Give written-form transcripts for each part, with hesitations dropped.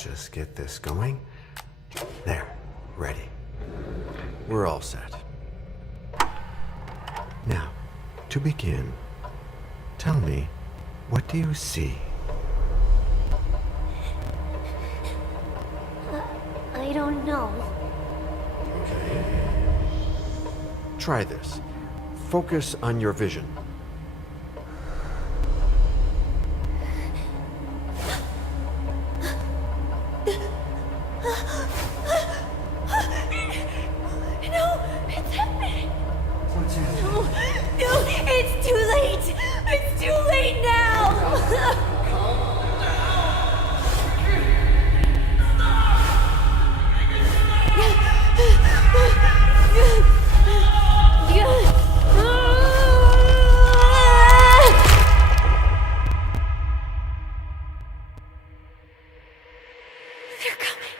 just get this going. There, ready. We're all set. Now, to begin, tell me, what do you see? I don't know. Okay. Try this. Focus on your vision. No, it's happening. What's happening? No, it's too late. It's too late now. They're coming.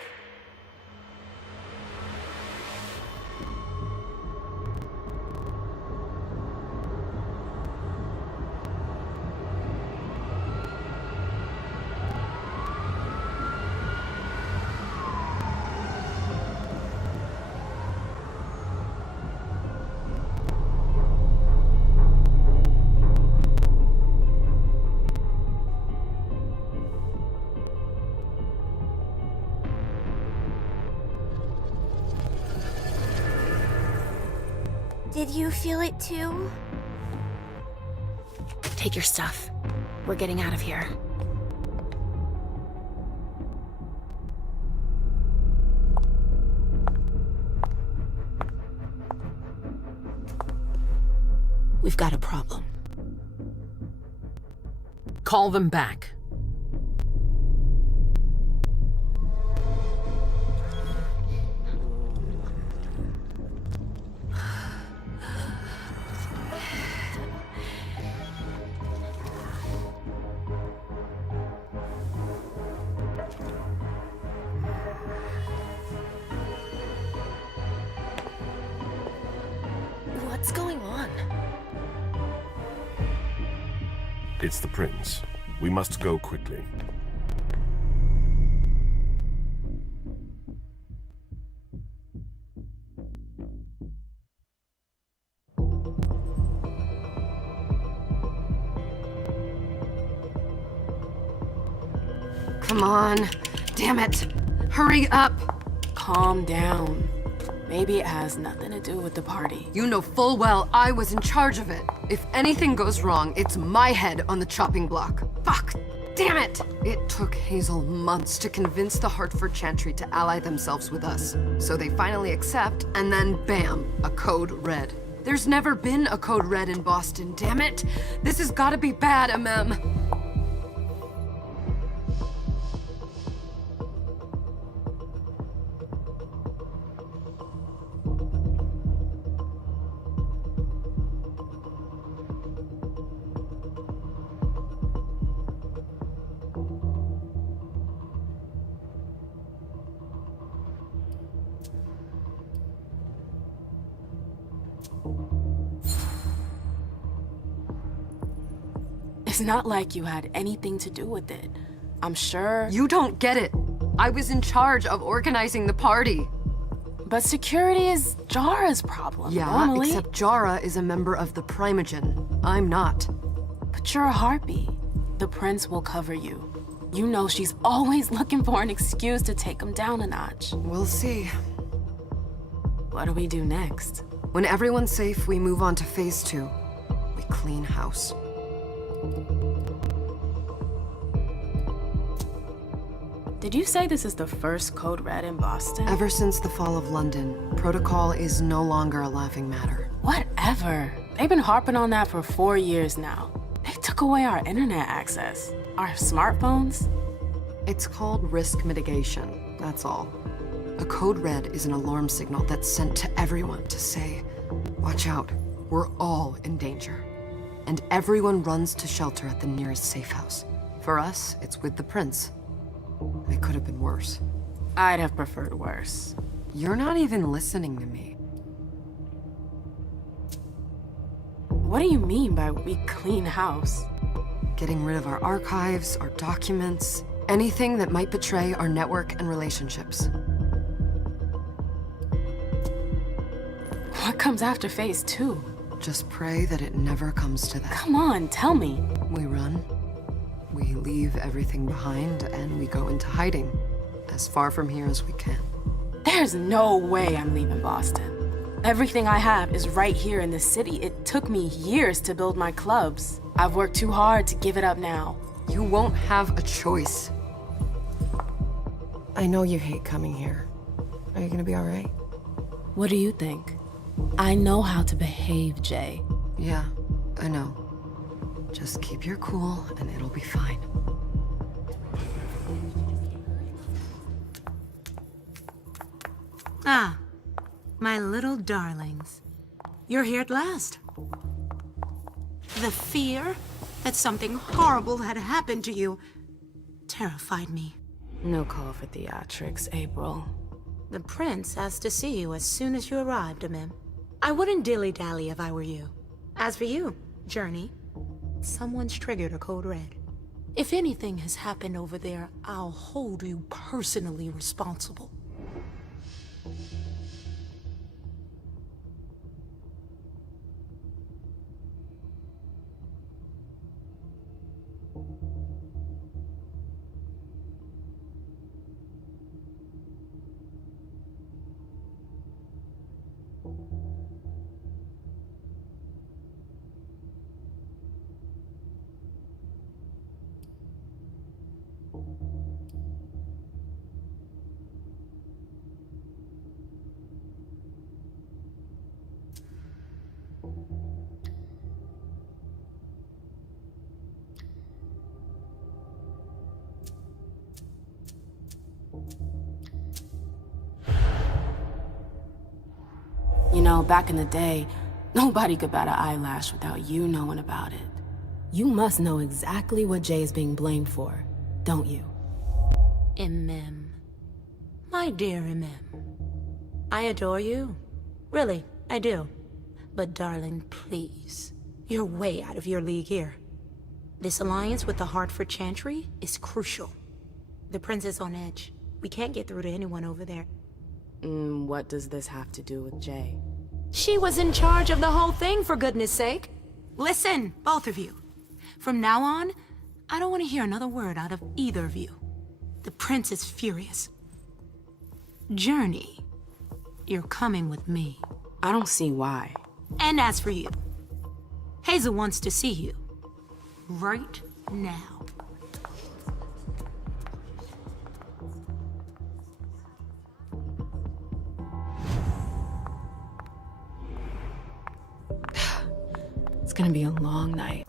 Did you feel it too? Take your stuff. We're getting out of here. We've got a problem. Call them back. What's going on? It's the prince. We must go quickly. Come on. Damn it. Hurry up. Calm down. Maybe it has nothing to do with the party. You know full well I was in charge of it. If anything goes wrong, it's my head on the chopping block. Fuck! Damn it! It took Hazel months to convince the Hartford Chantry to ally themselves with us. So they finally accept, and then bam, a code red. There's never been a code red in Boston, damn it! This has gotta be bad, MM. It's not like you had anything to do with it. I'm sure. You don't get it. I was in charge of organizing the party. But security is Jara's problem. Yeah, normally. except Jara is a member of the Primogen. I'm not. But you're a harpy. The prince will cover you. You know she's always looking for an excuse to take him down a notch. We'll see. What do we do next? When everyone's safe, we move on to phase 2. We clean house. Did you say this is the first code red in Boston? Ever since the fall of London, protocol is no longer a laughing matter. Whatever. They've been harping on that for 4 years now. They took away our internet access. Our smartphones. It's called risk mitigation, that's all. A code red is an alarm signal that's sent to everyone to say, watch out, we're all in danger. And everyone runs to shelter at the nearest safe house. For us, it's with the prince. It could have been worse. I'd have preferred worse. You're not even listening to me. What do you mean by we clean house? Getting rid of our archives, our documents, Anything that might betray our network and relationships. What comes after phase 2? Just pray that it never comes to that. Come on, tell me. We run, we leave everything behind, and we go into hiding, as far from here as we can. There's no way I'm leaving Boston. Everything I have is right here in this city. It took me years to build my clubs. I've worked too hard to give it up now. You won't have a choice. I know you hate coming here. Are you gonna be all right? What do you think? I know how to behave, Jay. Yeah, I know. Just keep your cool and it'll be fine. Ah, my little darlings. You're here at last. The fear that something horrible had happened to you terrified me. No call for theatrics, April. The prince asked to see you as soon as you arrived, Amim. I wouldn't dilly-dally if I were you. As for you, Journey, someone's triggered a code red. If anything has happened over there, I'll hold you personally responsible. You know, back in the day, nobody could bat an eyelash without you knowing about it. You must know exactly what Jay is being blamed for, don't you? Imem. My dear Imem. I adore you. Really, I do. But darling, please. You're way out of your league here. This alliance with the Hartford Chantry is crucial. The prince is on edge. We can't get through to anyone over there. What does this have to do with Jay? She was in charge of the whole thing, for goodness sake. Listen, both of you. From now on, I don't want to hear another word out of either of you. The prince is furious. Journey, you're coming with me. I don't see why. And as for you, Hazel wants to see you. Right now. It's gonna be a long night.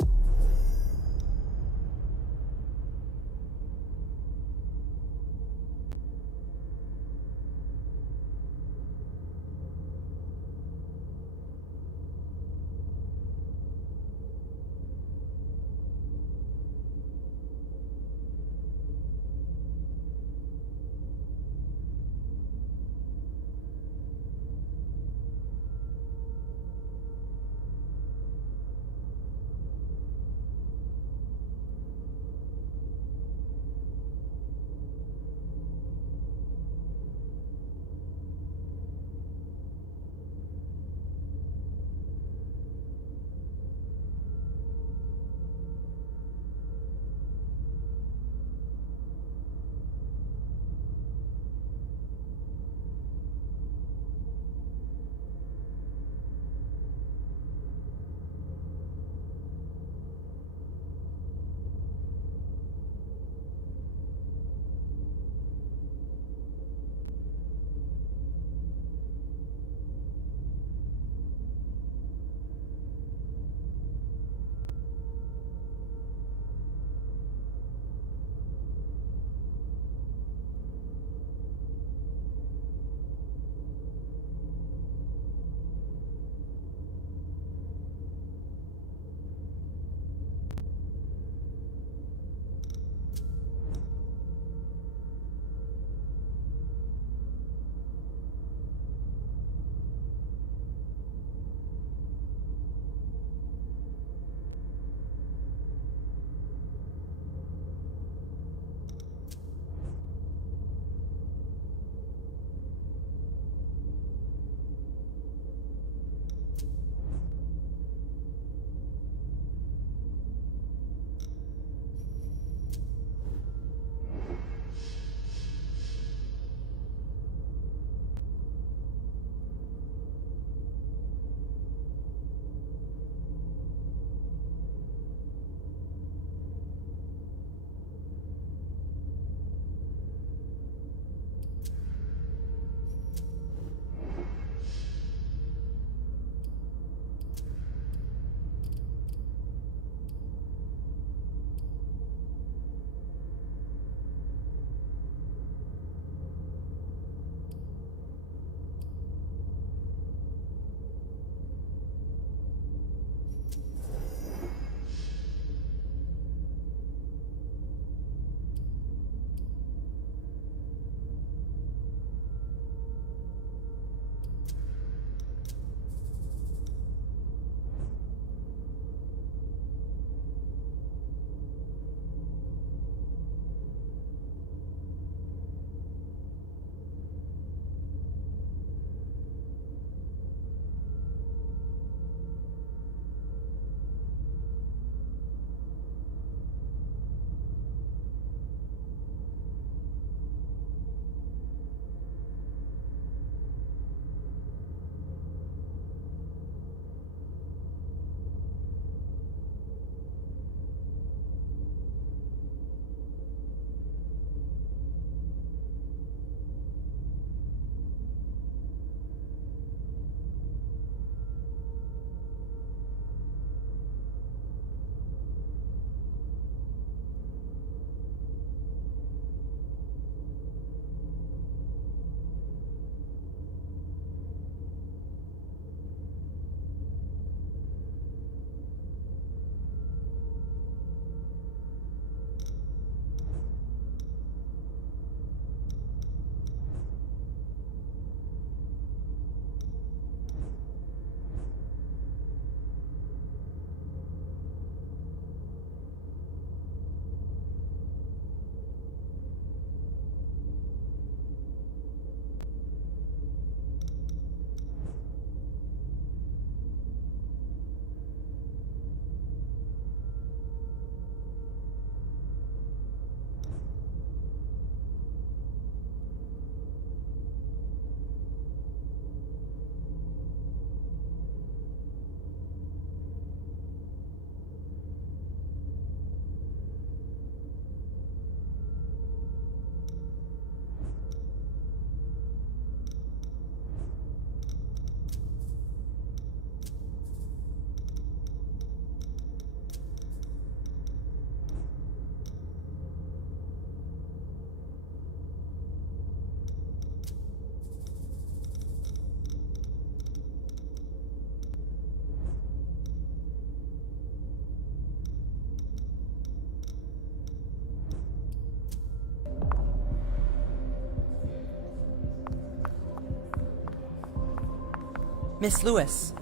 Miss Lewis,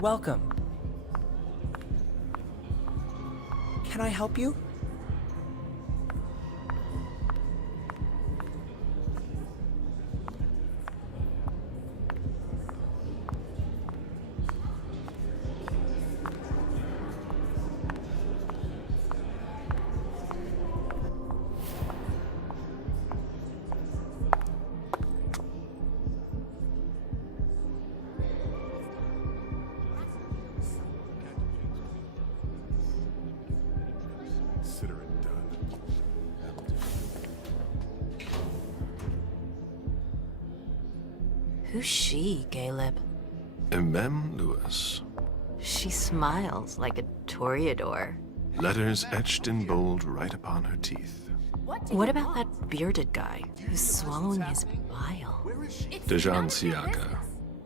welcome. Can I help you? Consider it done. Who's she, Caleb? MM Lewis. She smiles like a Toreador. Letters etched in bold right upon her teeth. What about that bearded guy who's swallowing his bile? Dejan Siaka.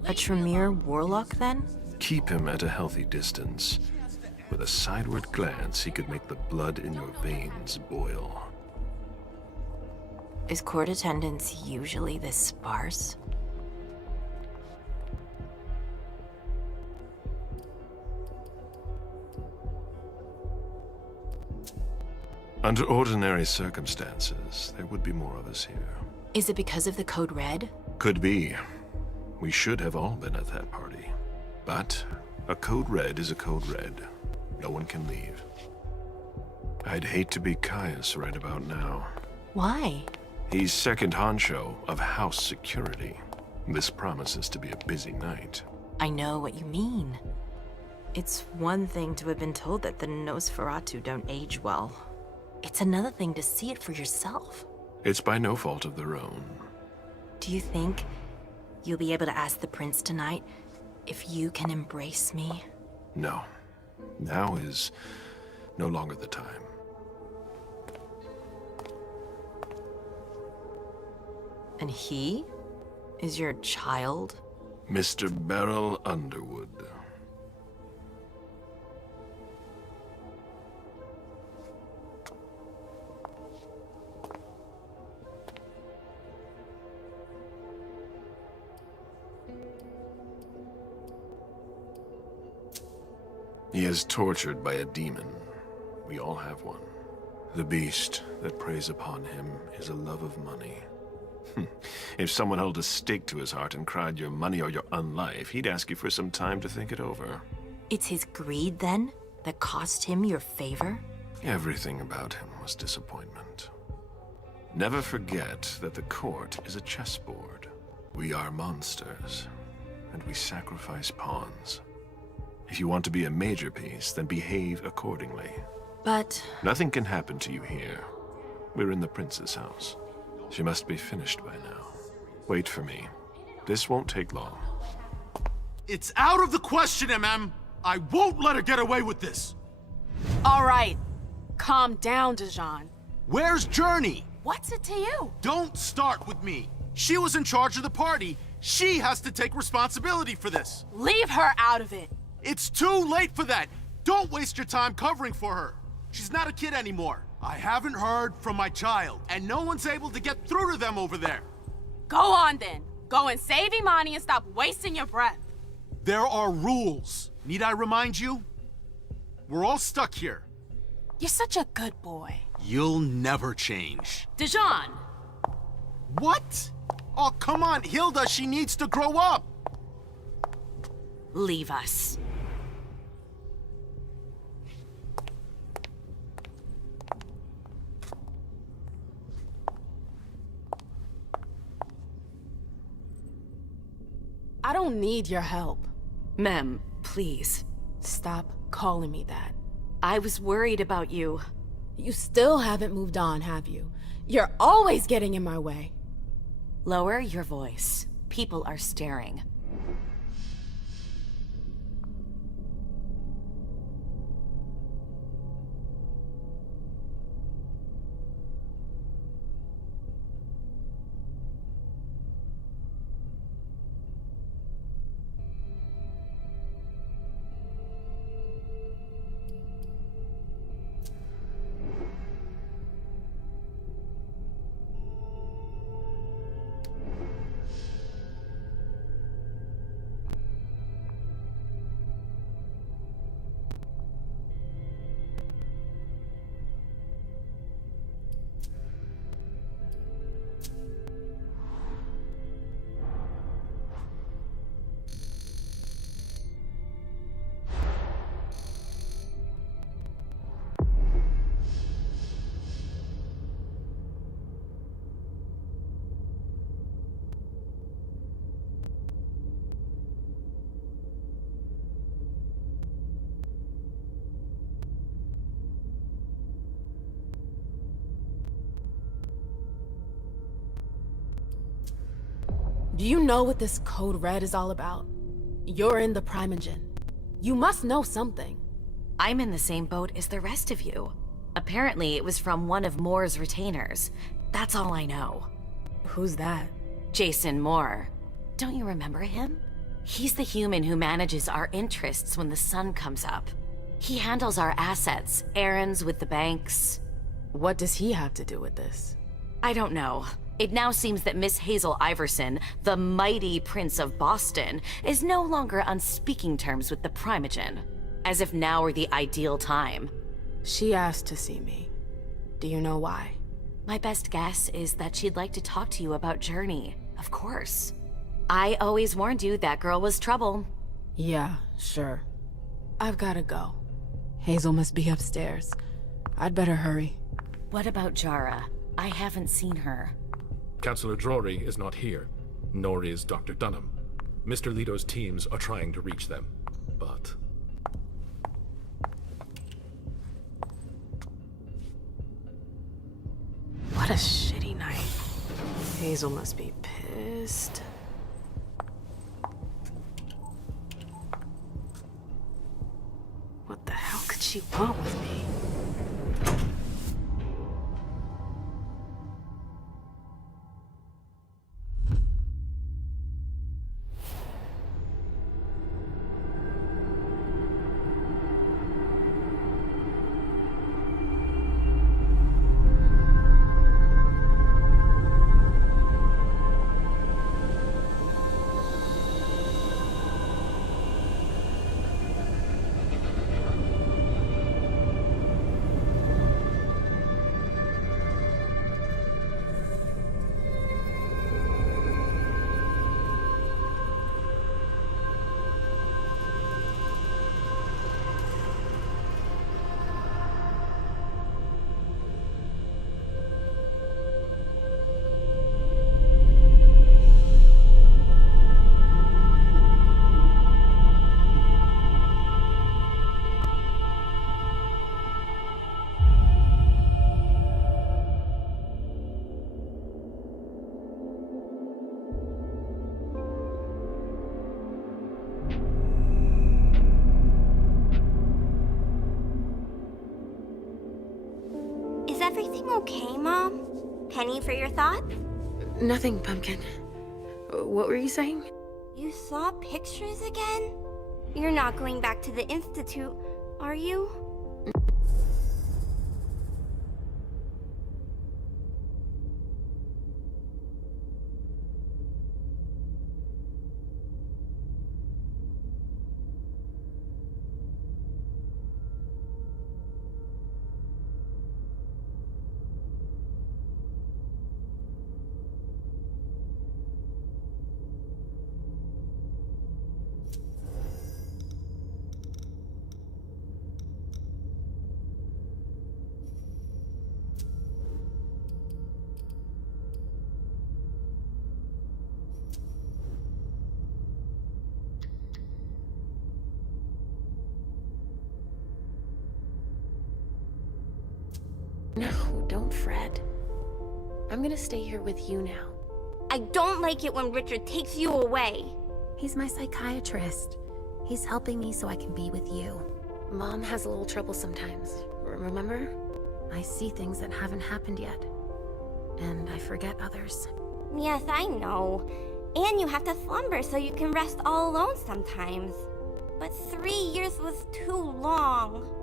A Tremere warlock, then? Keep him at a healthy distance. With a sideward glance, he could make the blood in your veins boil. Is court attendance usually this sparse? Under ordinary circumstances, there would be more of us here. Is it because of the Code Red? Could be. We should have all been at that party. But a Code Red is a Code Red. No one can leave. I'd hate to be Caius right about now. Why? He's second honcho of house security. This promises to be a busy night. I know what you mean. It's one thing to have been told that the Nosferatu don't age well. It's another thing to see it for yourself. It's by no fault of their own. Do you think you'll be able to ask the prince tonight if you can embrace me? No. Now is no longer the time. And he is your child? Mr. Beryl Underwood. He is tortured by a demon. We all have one. The beast that preys upon him is a love of money. If someone held a stake to his heart and cried your money or your unlife, he'd ask you for some time to think it over. It's his greed, then, that cost him your favor? Everything about him was disappointment. Never forget that the court is a chessboard. We are monsters, and we sacrifice pawns. If you want to be a major piece, then behave accordingly. But... Nothing can happen to you here. We're in the prince's house. She must be finished by now. Wait for me. This won't take long. It's out of the question, MM! I won't let her get away with this! All right. Calm down, Dejan. Where's Journey? What's it to you? Don't start with me. She was in charge of the party. She has to take responsibility for this. Leave her out of it. It's too late for that. Don't waste your time covering for her. She's not a kid anymore. I haven't heard from my child, and no one's able to get through to them over there. Go on then. Go and save Imani and stop wasting your breath. There are rules. Need I remind you? We're all stuck here. You're such a good boy. You'll never change. Dejan! What? Oh, come on, Hilda, she needs to grow up. leave us. I don't need your help. Mem, please. Stop calling me that. I was worried about you. You still haven't moved on, have you? You're always getting in my way. Lower your voice. People are staring. Do you know what this code red is all about? You're in the Primogen. You must know something. I'm in the same boat as the rest of you. Apparently, it was from one of Moore's retainers. That's all I know. Who's that? Jason Moore. Don't you remember him? He's the human who manages our interests when the sun comes up. He handles our assets, errands with the banks. What does he have to do with this? I don't know. It now seems that Miss Hazel Iverson, the mighty Prince of Boston, is no longer on speaking terms with the Primogen. As if now were the ideal time. She asked to see me. Do you know why? My best guess is that she'd like to talk to you about Journey, of course. I always warned you that girl was trouble. Yeah, sure. I've gotta go. Hazel must be upstairs. I'd better hurry. What about Jara? I haven't seen her. Councillor Drury is not here, nor is Dr. Dunham. Mr. Leto's teams are trying to reach them, but... What a shitty night. Hazel must be pissed. What the hell could she want with me? Is everything okay, Mom? Penny for your thoughts? Nothing, Pumpkin. What were you saying? You saw pictures again? You're not going back to the Institute, are you? No, don't fret. I'm gonna stay here with you now. I don't like it when Richard takes you away. He's my psychiatrist. He's helping me so I can be with you. Mom has a little trouble sometimes, remember? I see things that haven't happened yet. And I forget others. Yes, I know. And you have to slumber so you can rest all alone sometimes. But 3 years was too long.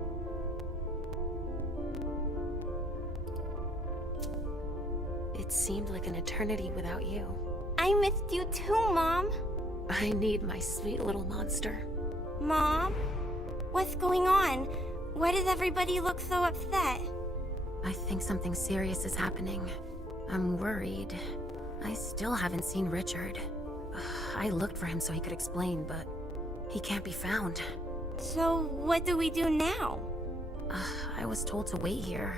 It seemed like an eternity without you. I missed you too, Mom. I need my sweet little monster. Mom? What's going on? Why does everybody look so upset? I think something serious is happening. I'm worried. I still haven't seen Richard. I looked for him so he could explain, but he can't be found. So, what do we do now? I was told to wait here,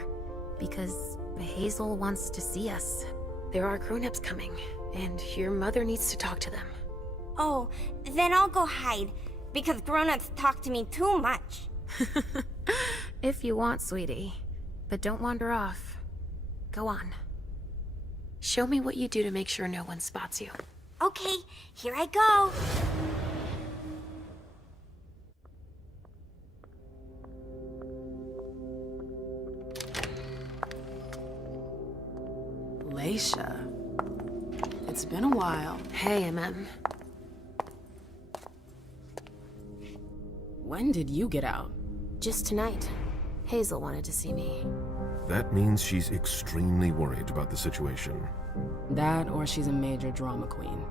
because Hazel wants to see us. There are grown-ups coming, and your mother needs to talk to them. Oh, then I'll go hide, because grown-ups talk to me too much. If you want, sweetie. But don't wander off. Go on. Show me what you do to make sure no one spots you. Okay, here I go. Leisha. It's been a while. Hey, MM. When did you get out? Just tonight. Hazel wanted to see me. That means she's extremely worried about the situation. That, or she's a major drama queen.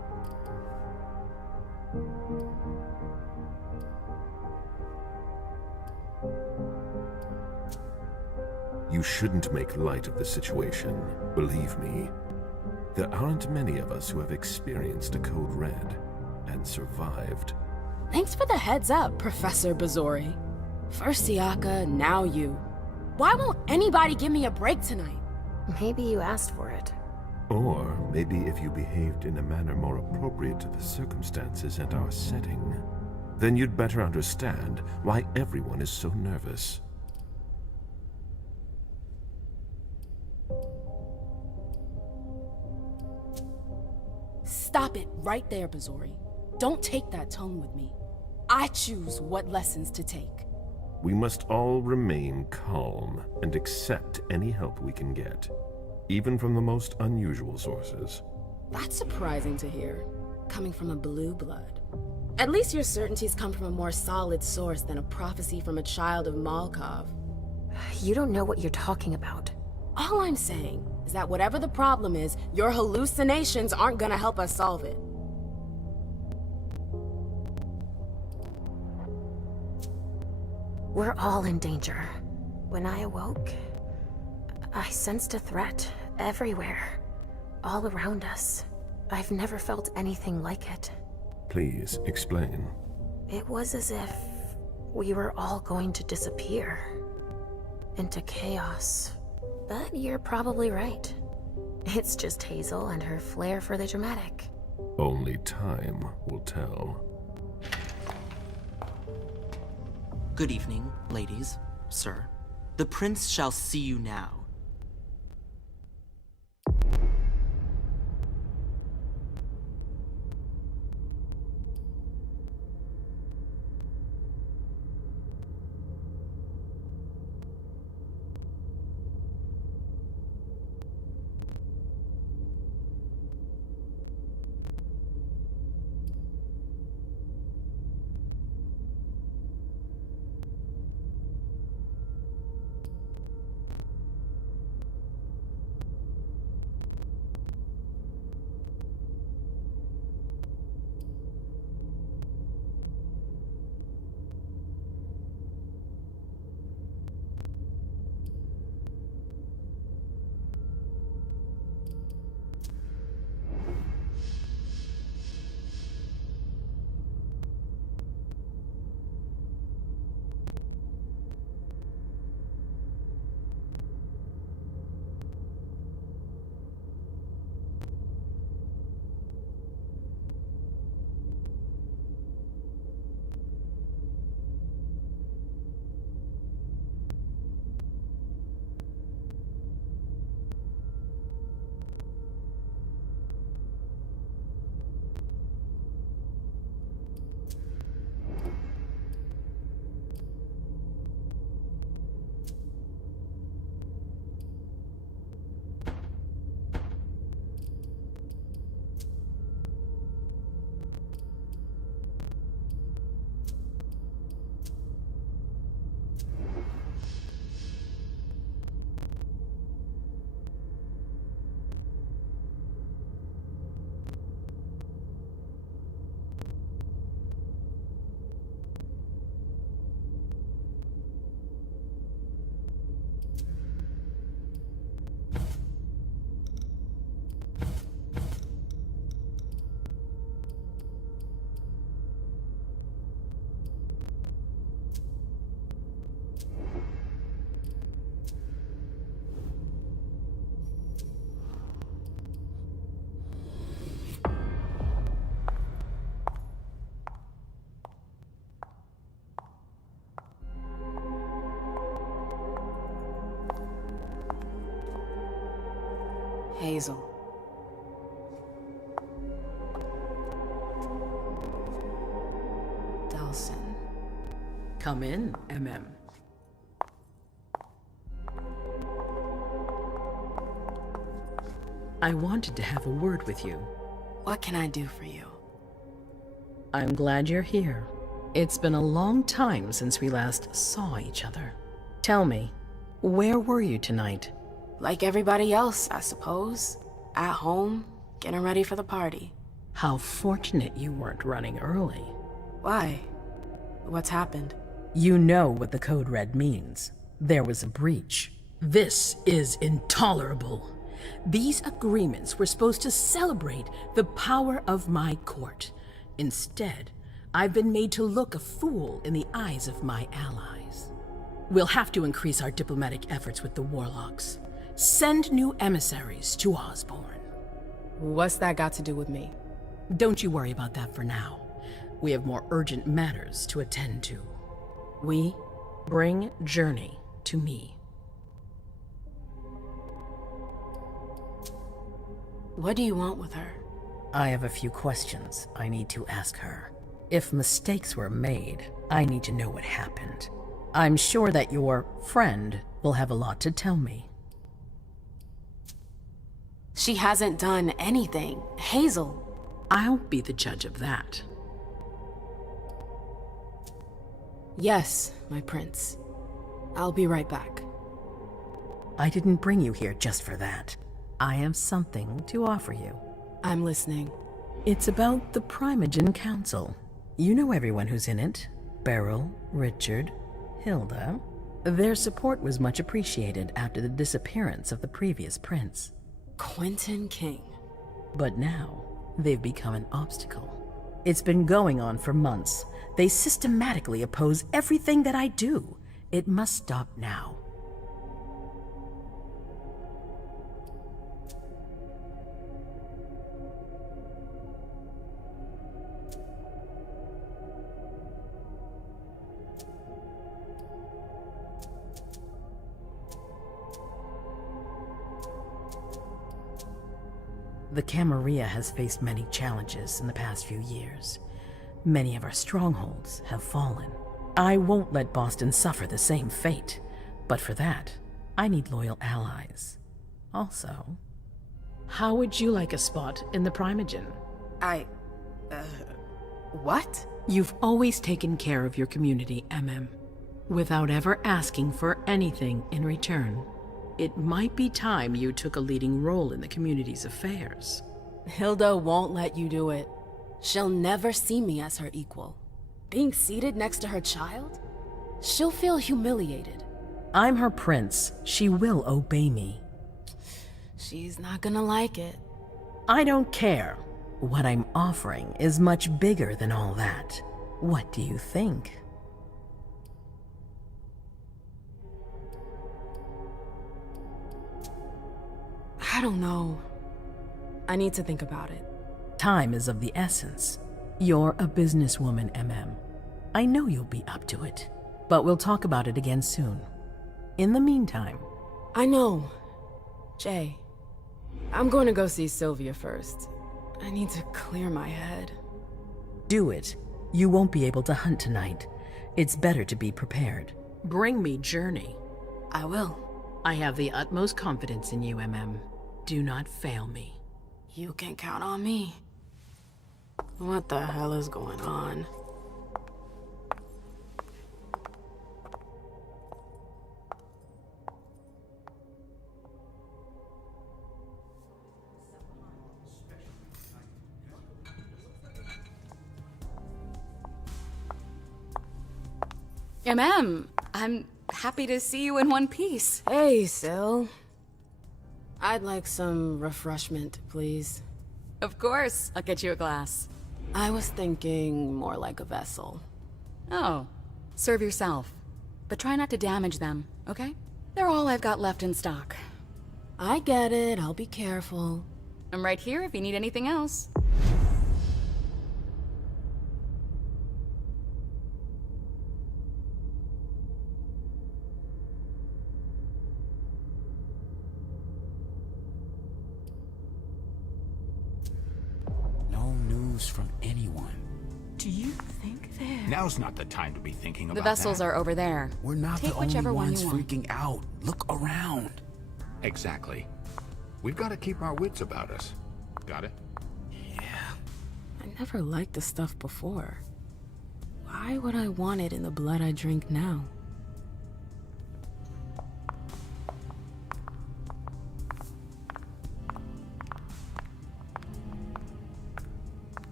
You shouldn't make light of the situation, believe me. There aren't many of us who have experienced a code red and survived. Thanks for the heads up, Professor Bazori. First Siaka, now you. Why won't anybody give me a break tonight? Maybe you asked for it. Or maybe if you behaved in a manner more appropriate to the circumstances and our setting, then you'd better understand why everyone is so nervous. Stop it right there, Bazori. Don't take that tone with me. I choose what lessons to take. We must all remain calm and accept any help we can get, even from the most unusual sources. That's surprising to hear, coming from a blue blood. At least your certainties come from a more solid source than a prophecy from a child of Malkov. You don't know what you're talking about. All I'm saying is that whatever the problem is, your hallucinations aren't gonna help us solve it. We're all in danger. When I awoke, I sensed a threat everywhere, all around us. I've never felt anything like it. Please explain. It was as if we were all going to disappear into chaos. But you're probably right. It's just Hazel and her flair for the dramatic. Only time will tell. Good evening, ladies, sir. The prince shall see you now. Hazel. Come in, MM. I wanted to have a word with you. What can I do for you? I'm glad you're here. It's been a long time since we last saw each other. Tell me, where were you tonight? Like everybody else, I suppose. At home, getting ready for the party. How fortunate you weren't running early. Why? What's happened? You know what the code red means. There was a breach. This is intolerable. These agreements were supposed to celebrate the power of my court. Instead, I've been made to look a fool in the eyes of my allies. We'll have to increase our diplomatic efforts with the warlocks. Send new emissaries to Osborne. What's that got to do with me? Don't you worry about that for now. We have more urgent matters to attend to. We bring Journey to me. What do you want with her? I have a few questions I need to ask her. If mistakes were made, I need to know what happened. I'm sure that your friend will have a lot to tell me. She hasn't done anything. Hazel. I'll be the judge of that. Yes, my prince. I'll be right back. I didn't bring you here just for that. I have something to offer you. I'm listening. It's about the Primogen Council. You know everyone who's in it. Beryl, Richard, Hilda. Their support was much appreciated after the disappearance of the previous prince. Quentin King. But now, they've become an obstacle. It's been going on for months. They systematically oppose everything that I do. It must stop now. The Camarilla has faced many challenges in the past few years. Many of our strongholds have fallen. I won't let Boston suffer the same fate, but for that, I need loyal allies. Also, how would you like a spot in the Primogen? What? You've always taken care of your community, MM, without ever asking for anything in return. It might be time you took a leading role in the community's affairs. Hilda won't let you do it. She'll never see me as her equal. Being seated next to her child? She'll feel humiliated. I'm her prince. She will obey me. She's not gonna like it. I don't care. What I'm offering is much bigger than all that. What do you think? I don't know. I need to think about it. Time is of the essence. You're a businesswoman, MM. I know you'll be up to it, but we'll talk about it again soon. In the meantime... I know. Jay, I'm going to go see Sylvia first. I need to clear my head. Do it. You won't be able to hunt tonight. It's better to be prepared. Bring me Journey. I will. I have the utmost confidence in you, MM. Do not fail me. You can count on me. What the hell is going on? I'm happy to see you in one piece. Hey, Syl. I'd like some refreshment, please. Of course, I'll get you a glass. I was thinking more like a vessel. Oh, serve yourself. But try not to damage them, okay? They're all I've got left in stock. I get it, I'll be careful. I'm right here if you need anything else. No news from anyone. Do you think they're... Now's not the time to be thinking about The vessels are over there. We're not Take the only whichever one ones you want. freaking out. Look around. Exactly. We've got to keep our wits about us. Got it? I never liked this stuff before. Why would I want it in the blood I drink now?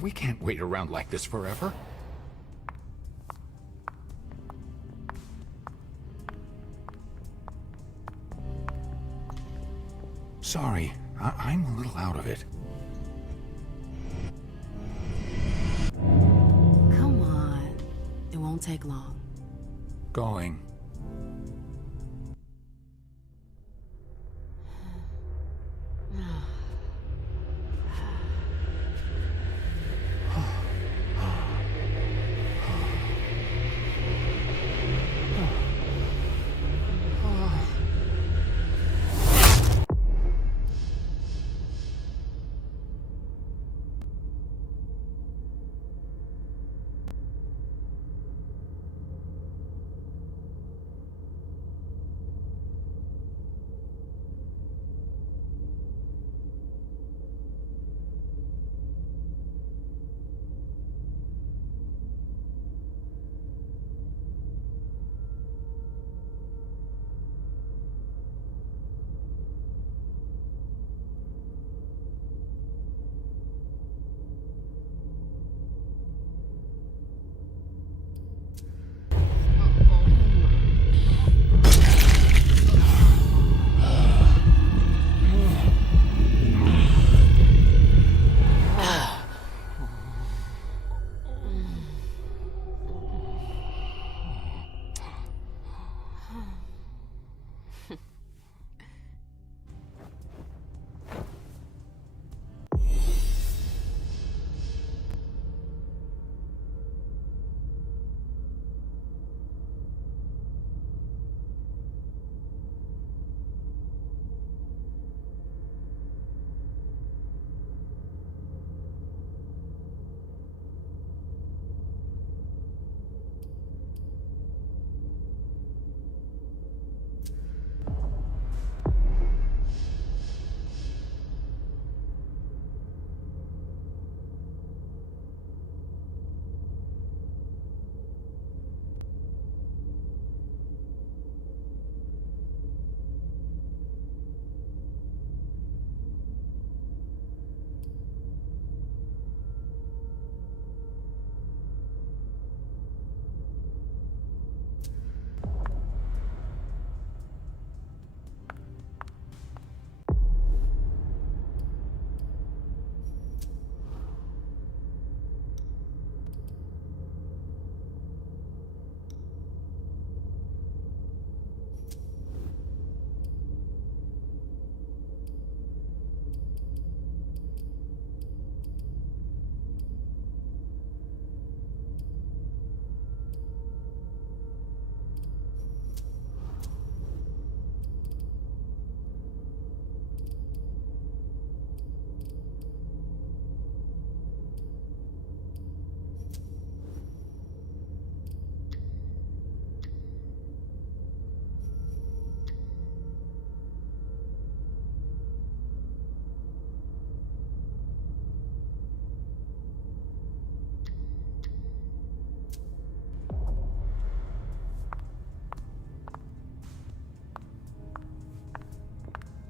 We can't wait around like this forever. Sorry, I'm a little out of it. Come on. It won't take long. Going.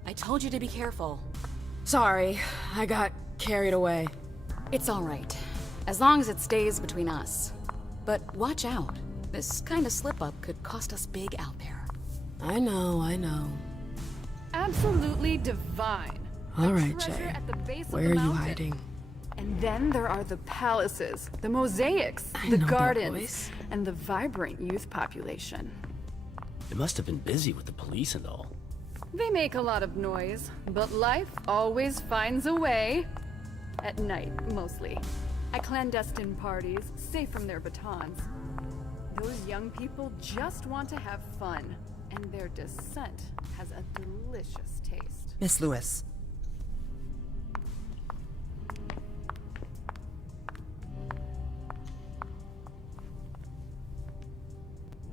I told you to be careful. Sorry, I got carried away. It's all right, as long as it stays between us. But watch out. This kind of slip-up could cost us big out there. I know. Absolutely divine. All A right, treasure Jay. at the base of Where the are you mountain. hiding? And then there are the palaces, the mosaics, I the know that gardens, voice. and the vibrant youth population. It must have been busy with the police and all. They make a lot of noise, but life always finds a way. At night, mostly. At clandestine parties, safe from their batons. Those young people just want to have fun, and their descent has a delicious taste. Miss Lewis.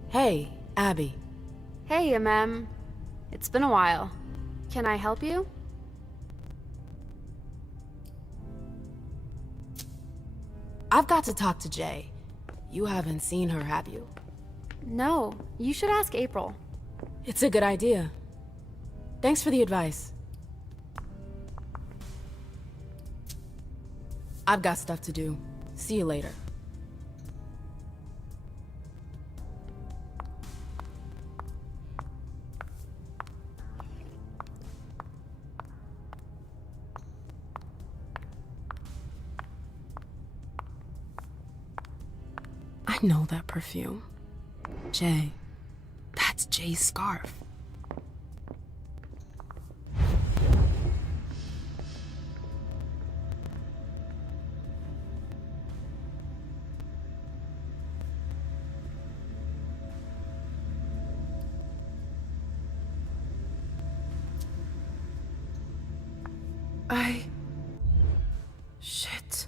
Hey, Abby. Hey, Mem. It's been a while. Can I help you? I've got to talk to Jay. You haven't seen her, have you? No, you should ask April. It's a good idea. Thanks for the advice. I've got stuff to do. See you later. I know that perfume. Jay. That's Jay's scarf. Shit.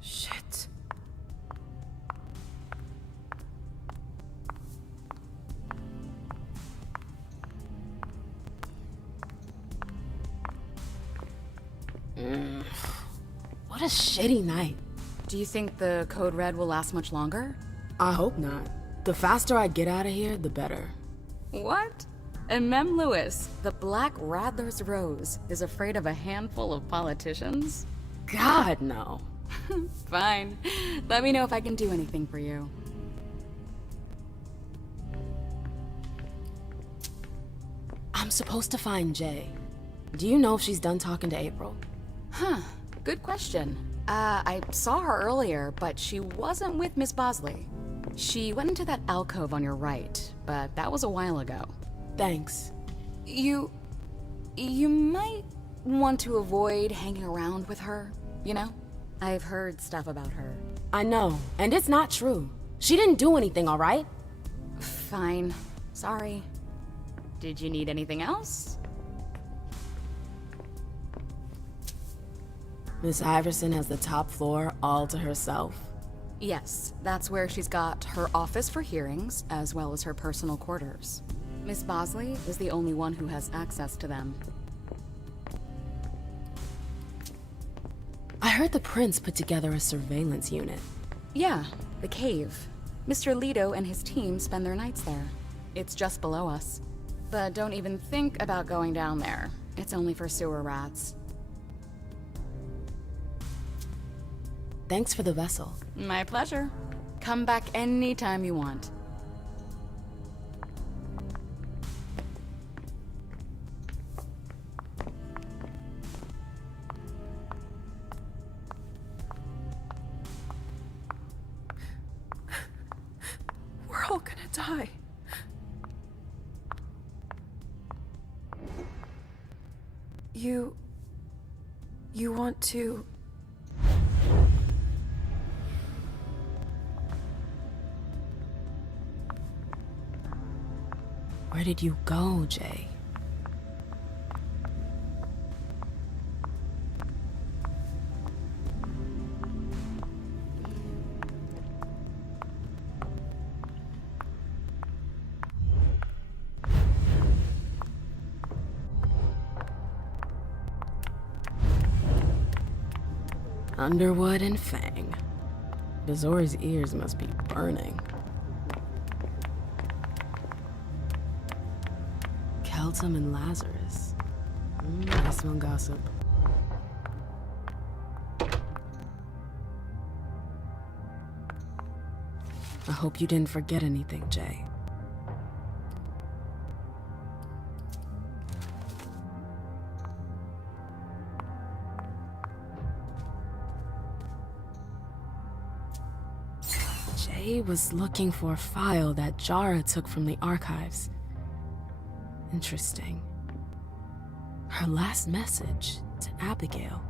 Shit. What a shitty night. Do you think the Code Red will last much longer? I hope not. The faster I get out of here, the better. What? And Mem Lewis, the Black Rattler's Rose, is afraid of a handful of politicians? God, no. Fine. Let me know if I can do anything for you. I'm supposed to find Jay. Do you know if she's done talking to April? Huh. Good question. I saw her earlier, but she wasn't with Miss Bosley. She went into that alcove on your right, but that was a while ago. Thanks. You might want to avoid hanging around with her, you know? I've heard stuff about her. I know, and it's not true. She didn't do anything, all right? Fine. Sorry. Did you need anything else? Miss Iverson has the top floor all to herself. Yes, that's where she's got her office for hearings, as well as her personal quarters. Miss Bosley is the only one who has access to them. I heard the prince put together a surveillance unit. Yeah, the cave. Mr. Leto and his team spend their nights there. It's just below us. But don't even think about going down there. It's only for sewer rats. Thanks for the vessel. My pleasure. Come back anytime you want. We're all gonna die. You want to... Where did you go, Jay? Underwood and Fang. Bazori's ears must be burning. Keltum and Lazarus. I smell gossip. I hope you didn't forget anything, Jay. Jay was looking for a file that Jara took from the archives. Interesting. Her last message to Abigail.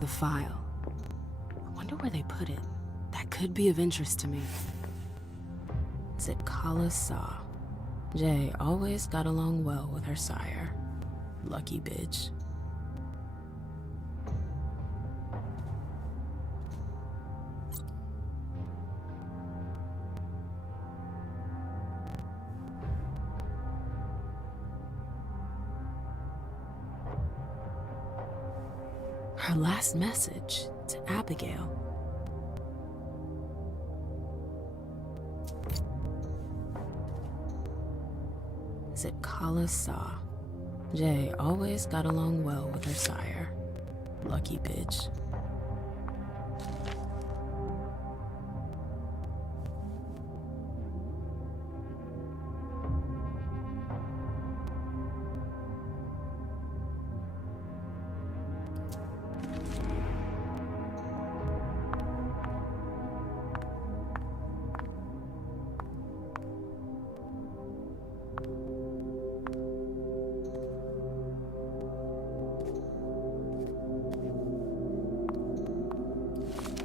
The file. I wonder where they put it. That could be of interest to me. Is it Kala Saw? Jay always got along well with her sire. Lucky bitch. Her last message to Abigail. Is it Kala Saw? Jay always got along well with her sire. Lucky bitch.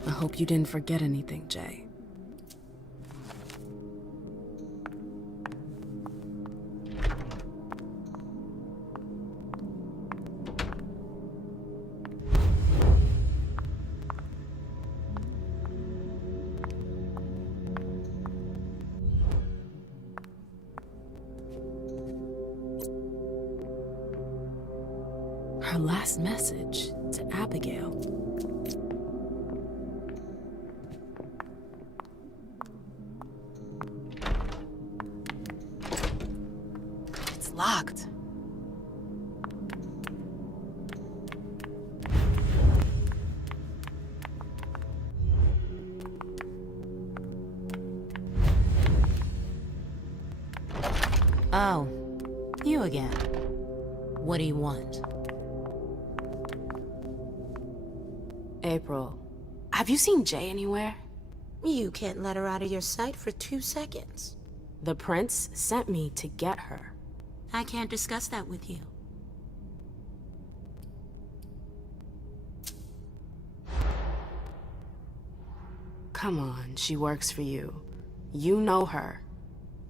I hope you didn't forget anything, Jay. Her last message to Abigail. Locked. Oh, you again. What do you want? April, have you seen Jay anywhere? You can't let her out of your sight for 2 seconds. The prince sent me to get her. I can't discuss that with you. Come on, she works for you. You know her.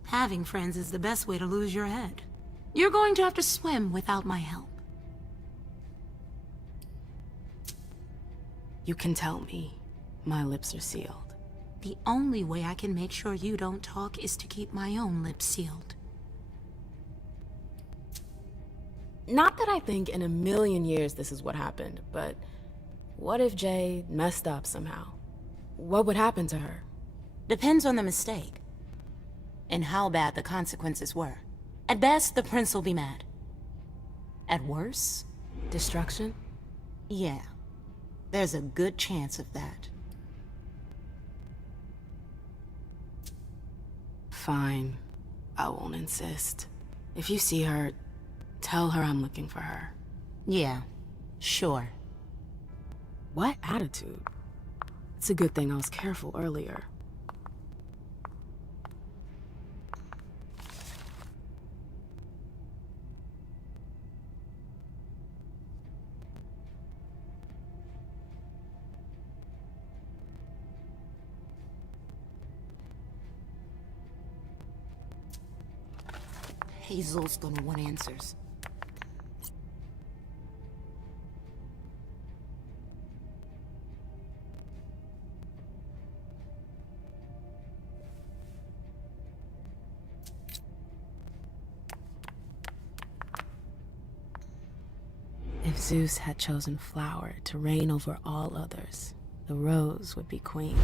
Having friends is the best way to lose your head. You're going to have to swim without my help. You can tell me. My lips are sealed. The only way I can make sure you don't talk is to keep my own lips sealed. Not that I think in a million years this is what happened, but what if Jay messed up somehow? What would happen to her? Depends on the mistake. And how bad the consequences were. At best, the prince will be mad. At worst, destruction? Yeah. There's a good chance of that. Fine. I won't insist. If you see her, tell her I'm looking for her. Yeah, sure. What attitude? It's a good thing I was careful earlier. Hazel's gonna want answers. If Zeus had chosen flower to reign over all others, the rose would be queen.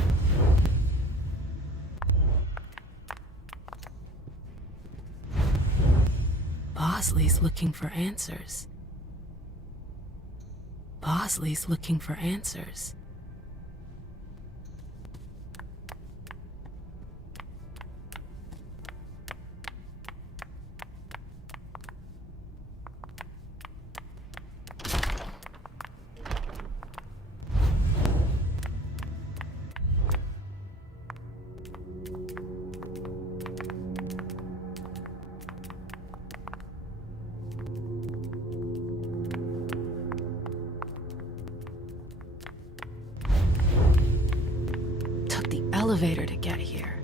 Bosley's looking for answers. Bosley's looking for answers. elevator to get here.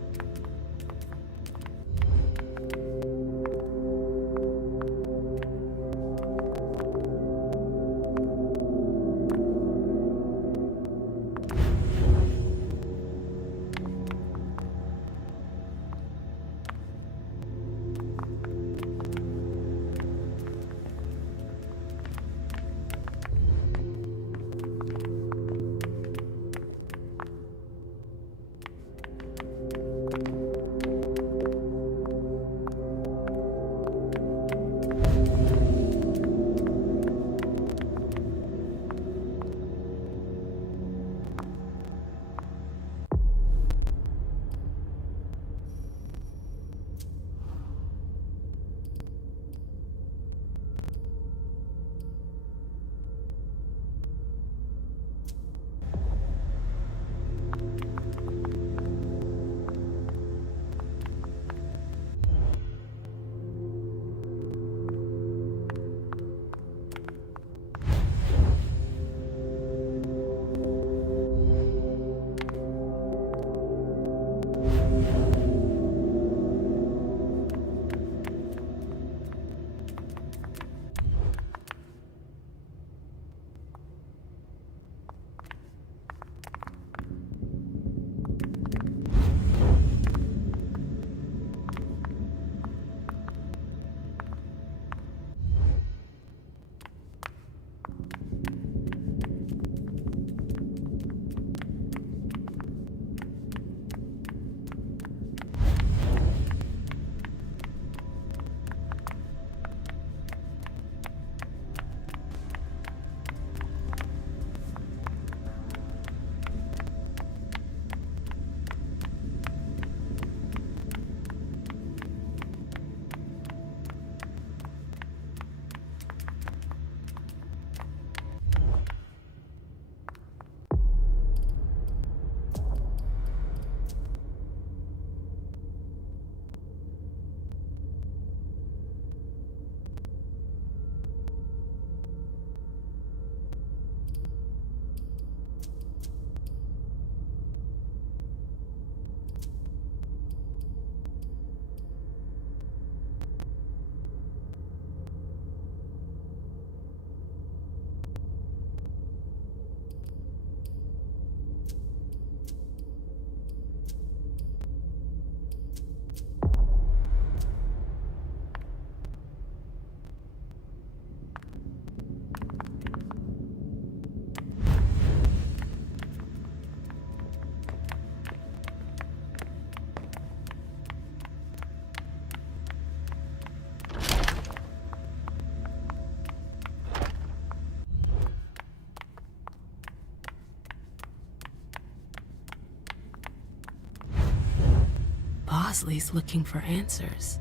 Bosley's looking for answers.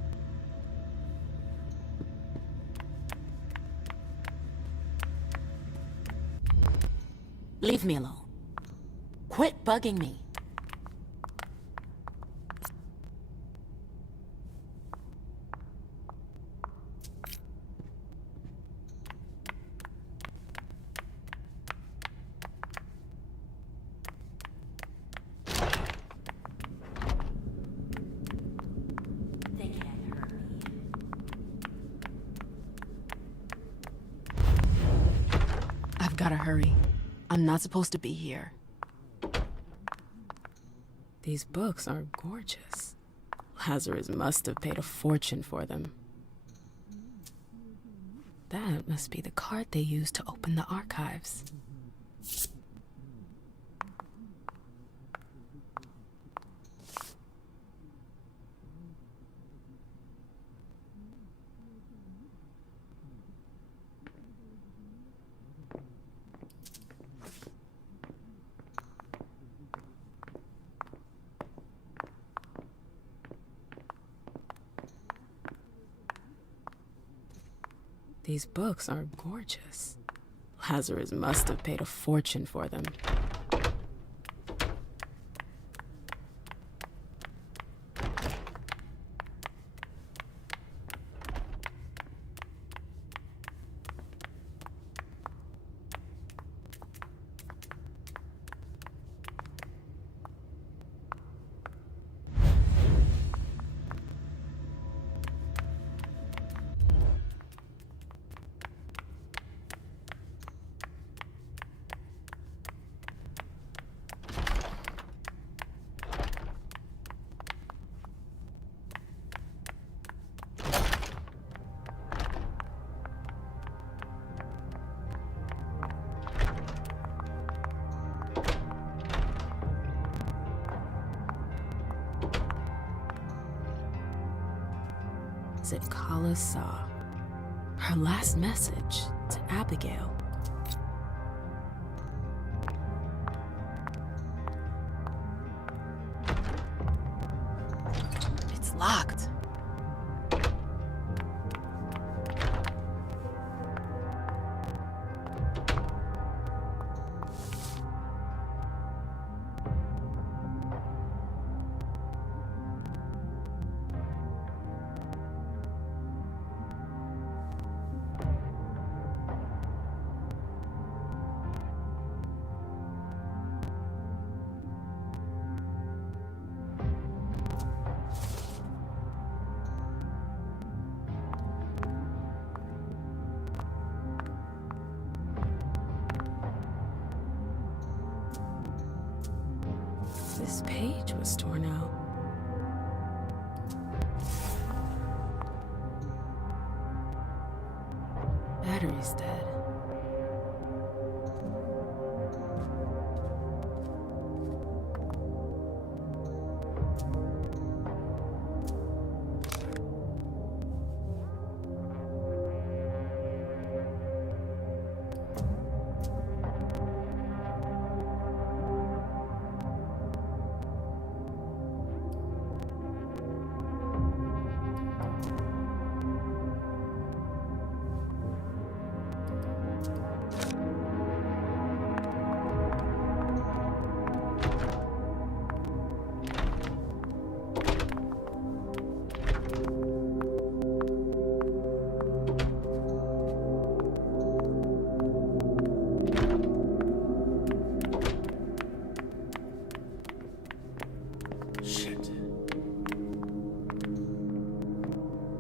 Leave me alone. Quit bugging me. I've gotta hurry. I'm not supposed to be here. These books are gorgeous. Lazarus must have paid a fortune for them. That must be the card they used to open the archives. These books are gorgeous. Lazarus must have paid a fortune for them. words that Kala saw. Her last message to Abigail. It's locked. This page was torn out. Battery's dead.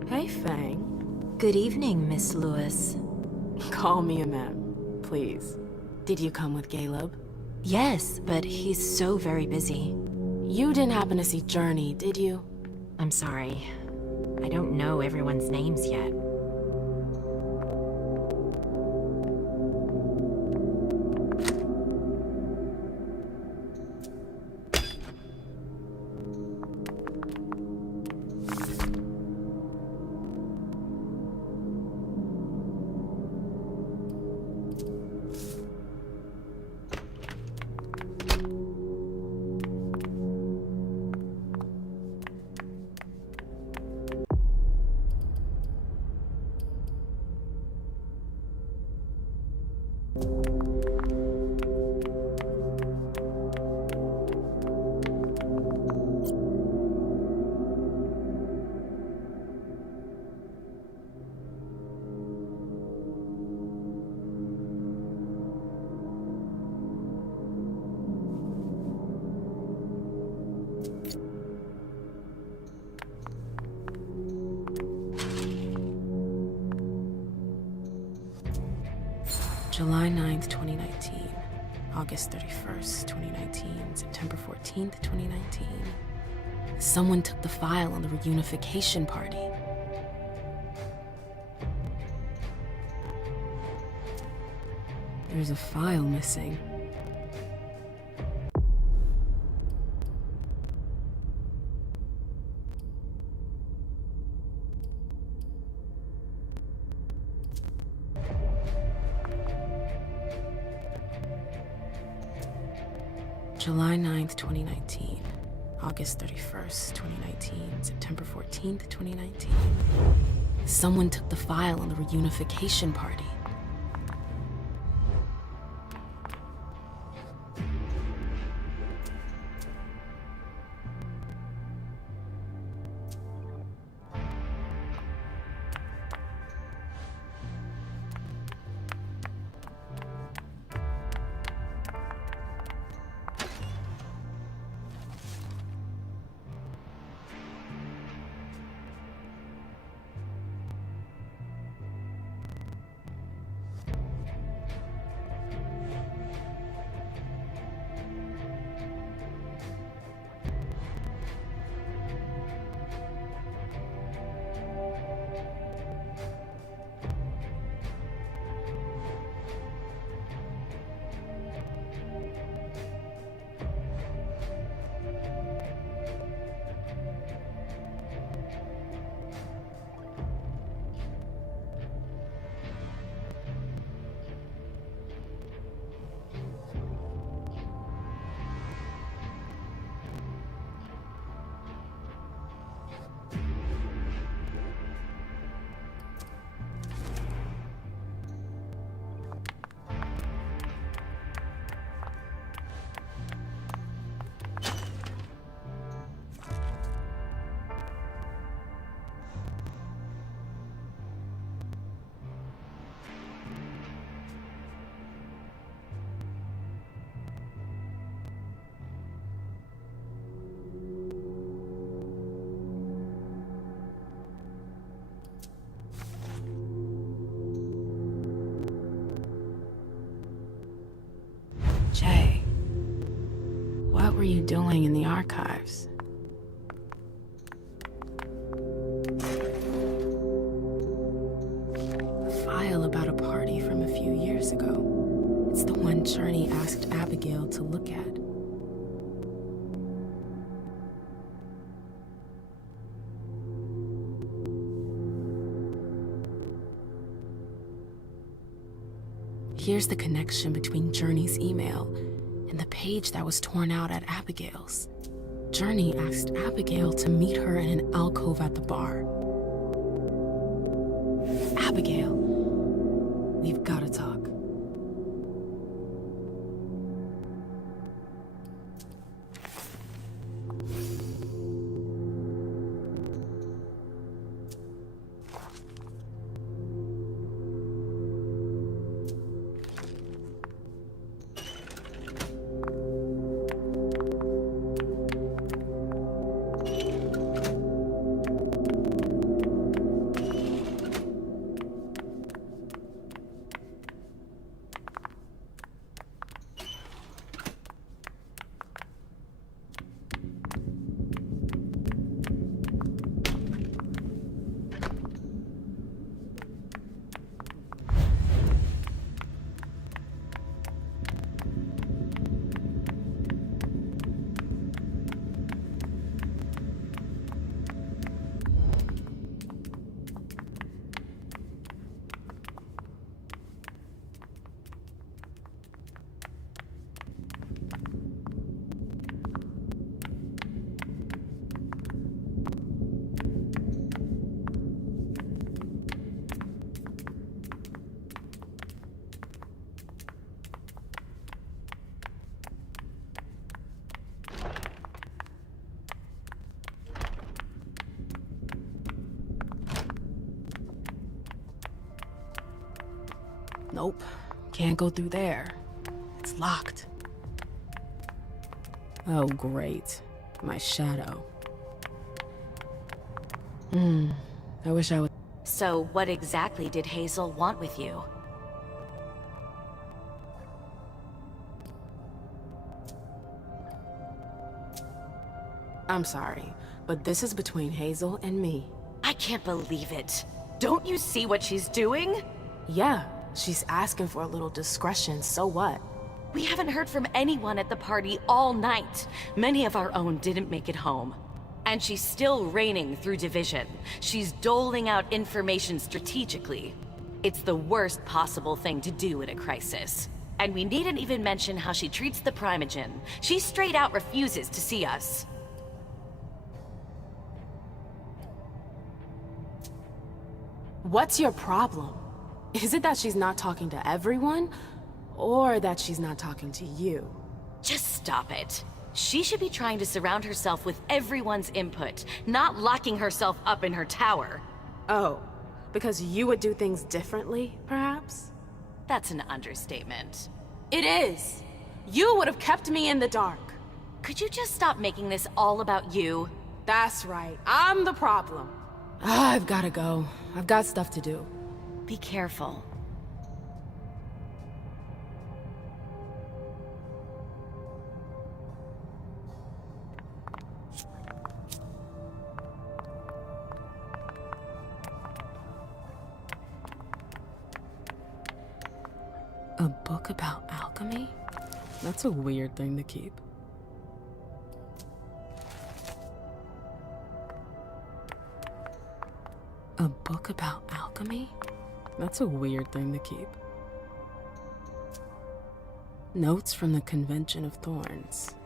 Hey, Fang. Good evening, Miss Lewis. Call me a ma'am, please. Did you come with Caleb? Yes, but he's so very busy. You didn't happen to see Journey, did you? I'm sorry. I don't know everyone's names yet. July 9th, 2019. August 31st, 2019. September 14th, 2019. Someone took the file on the reunification party. There's a file missing. July 9th, 2019. August 31st, 2019. September 14th, 2019. Someone took the file on the reunification party. were you doing in the archives? A file about a party from a few years ago. It's the one Journey asked Abigail to look at. Here's the connection between Journey's email and the page that was torn out at Abigail's. Journey asked Abigail to meet her in an alcove at the bar. Abigail, we've got to talk. Nope, can't go through there. It's locked. Oh, great. My shadow. I wish I would. So what exactly did Hazel want with you? I'm sorry, but this is between Hazel and me. I can't believe it. Don't you see what she's doing? Yeah, she's asking for a little discretion, so what? We haven't heard from anyone at the party all night. Many of our own didn't make it home. And she's still reigning through division. She's doling out information strategically. It's the worst possible thing to do in a crisis. And we needn't even mention how she treats the Primogen. She straight out refuses to see us. What's your problem? Is it that she's not talking to everyone? Or that she's not talking to you? Just stop it. She should be trying to surround herself with everyone's input, not locking herself up in her tower. Oh, because you would do things differently, perhaps? That's an understatement. It is. You would have kept me in the dark. Could you just stop making this all about you? That's right. I'm the problem. I've gotta go. I've got stuff to do. Be careful. A book about alchemy? That's a weird thing to keep. A book about alchemy? That's a weird thing to keep. Notes from the Convention of Thorns.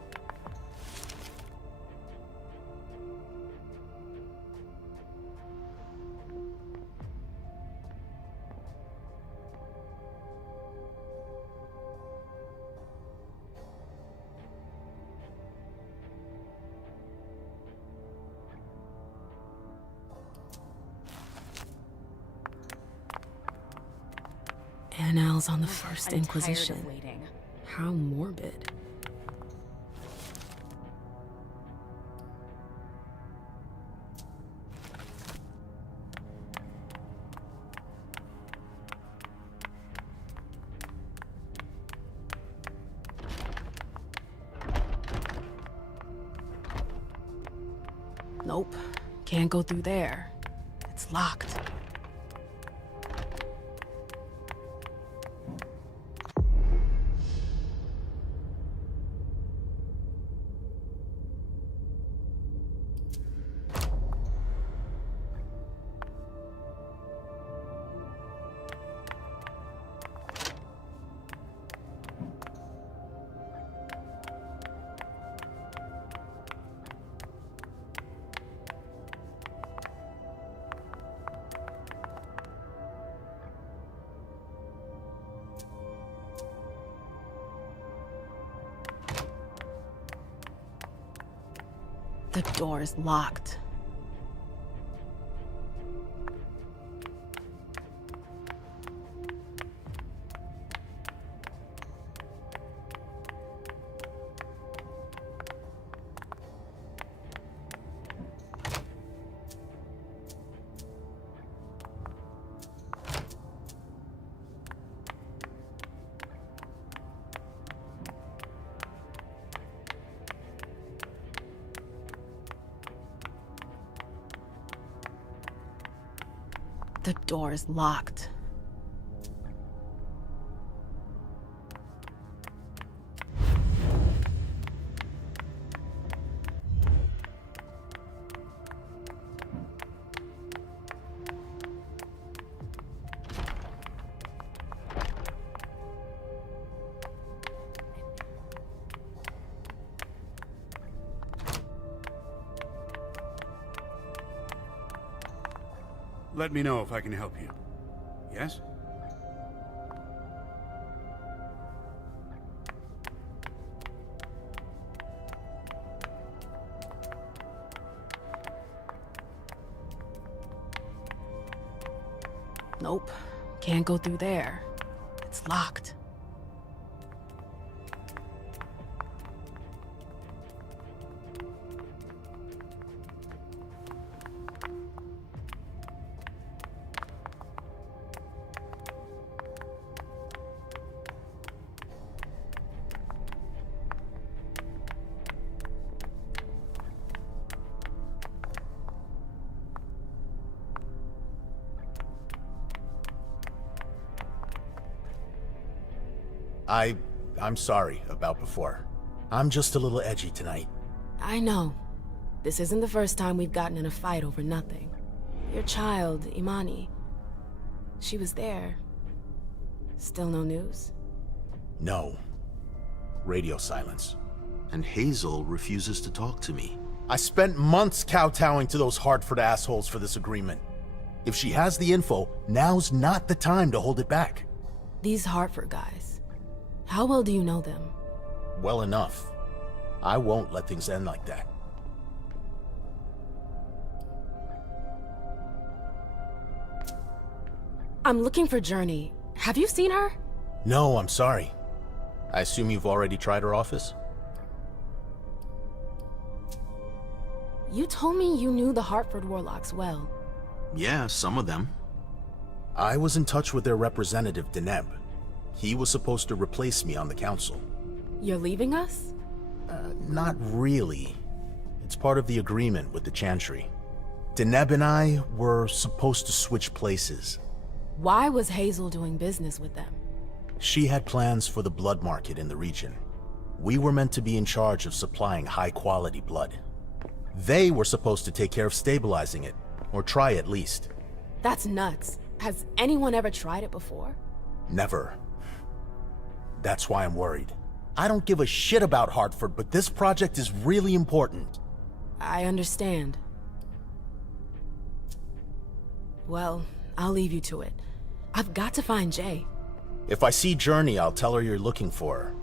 Annals on the First Inquisition. I'm tired of waiting. How morbid. Nope. Can't go through there. It's locked. The door is locked. The door is locked. Let me know if I can help you. Yes? Nope. Can't go through there. It's locked. I'm sorry about before. I'm just a little edgy tonight. I know. This isn't the first time we've gotten in a fight over nothing. Your child, Imani. She was there. Still no news? No. Radio silence. And Hazel refuses to talk to me. I spent months kowtowing to those Hartford assholes for this agreement. If she has the info, now's not the time to hold it back. These Hartford guys. How well do you know them? Well enough. I won't let things end like that. I'm looking for Journey. Have you seen her? No, I'm sorry. I assume you've already tried her office? You told me you knew the Hartford Warlocks well. Yeah, some of them. I was in touch with their representative, Deneb. He was supposed to replace me on the council. You're leaving us? Not really. It's part of the agreement with the Chantry. Deneb and I were supposed to switch places. Why was Hazel doing business with them? She had plans for the blood market in the region. We were meant to be in charge of supplying high-quality blood. They were supposed to take care of stabilizing it, or try at least. That's nuts. Has anyone ever tried it before? Never. That's why I'm worried. I don't give a shit about Hartford, but this project is really important. I understand. Well, I'll leave you to it. I've got to find Jay. If I see Journey, I'll tell her you're looking for her.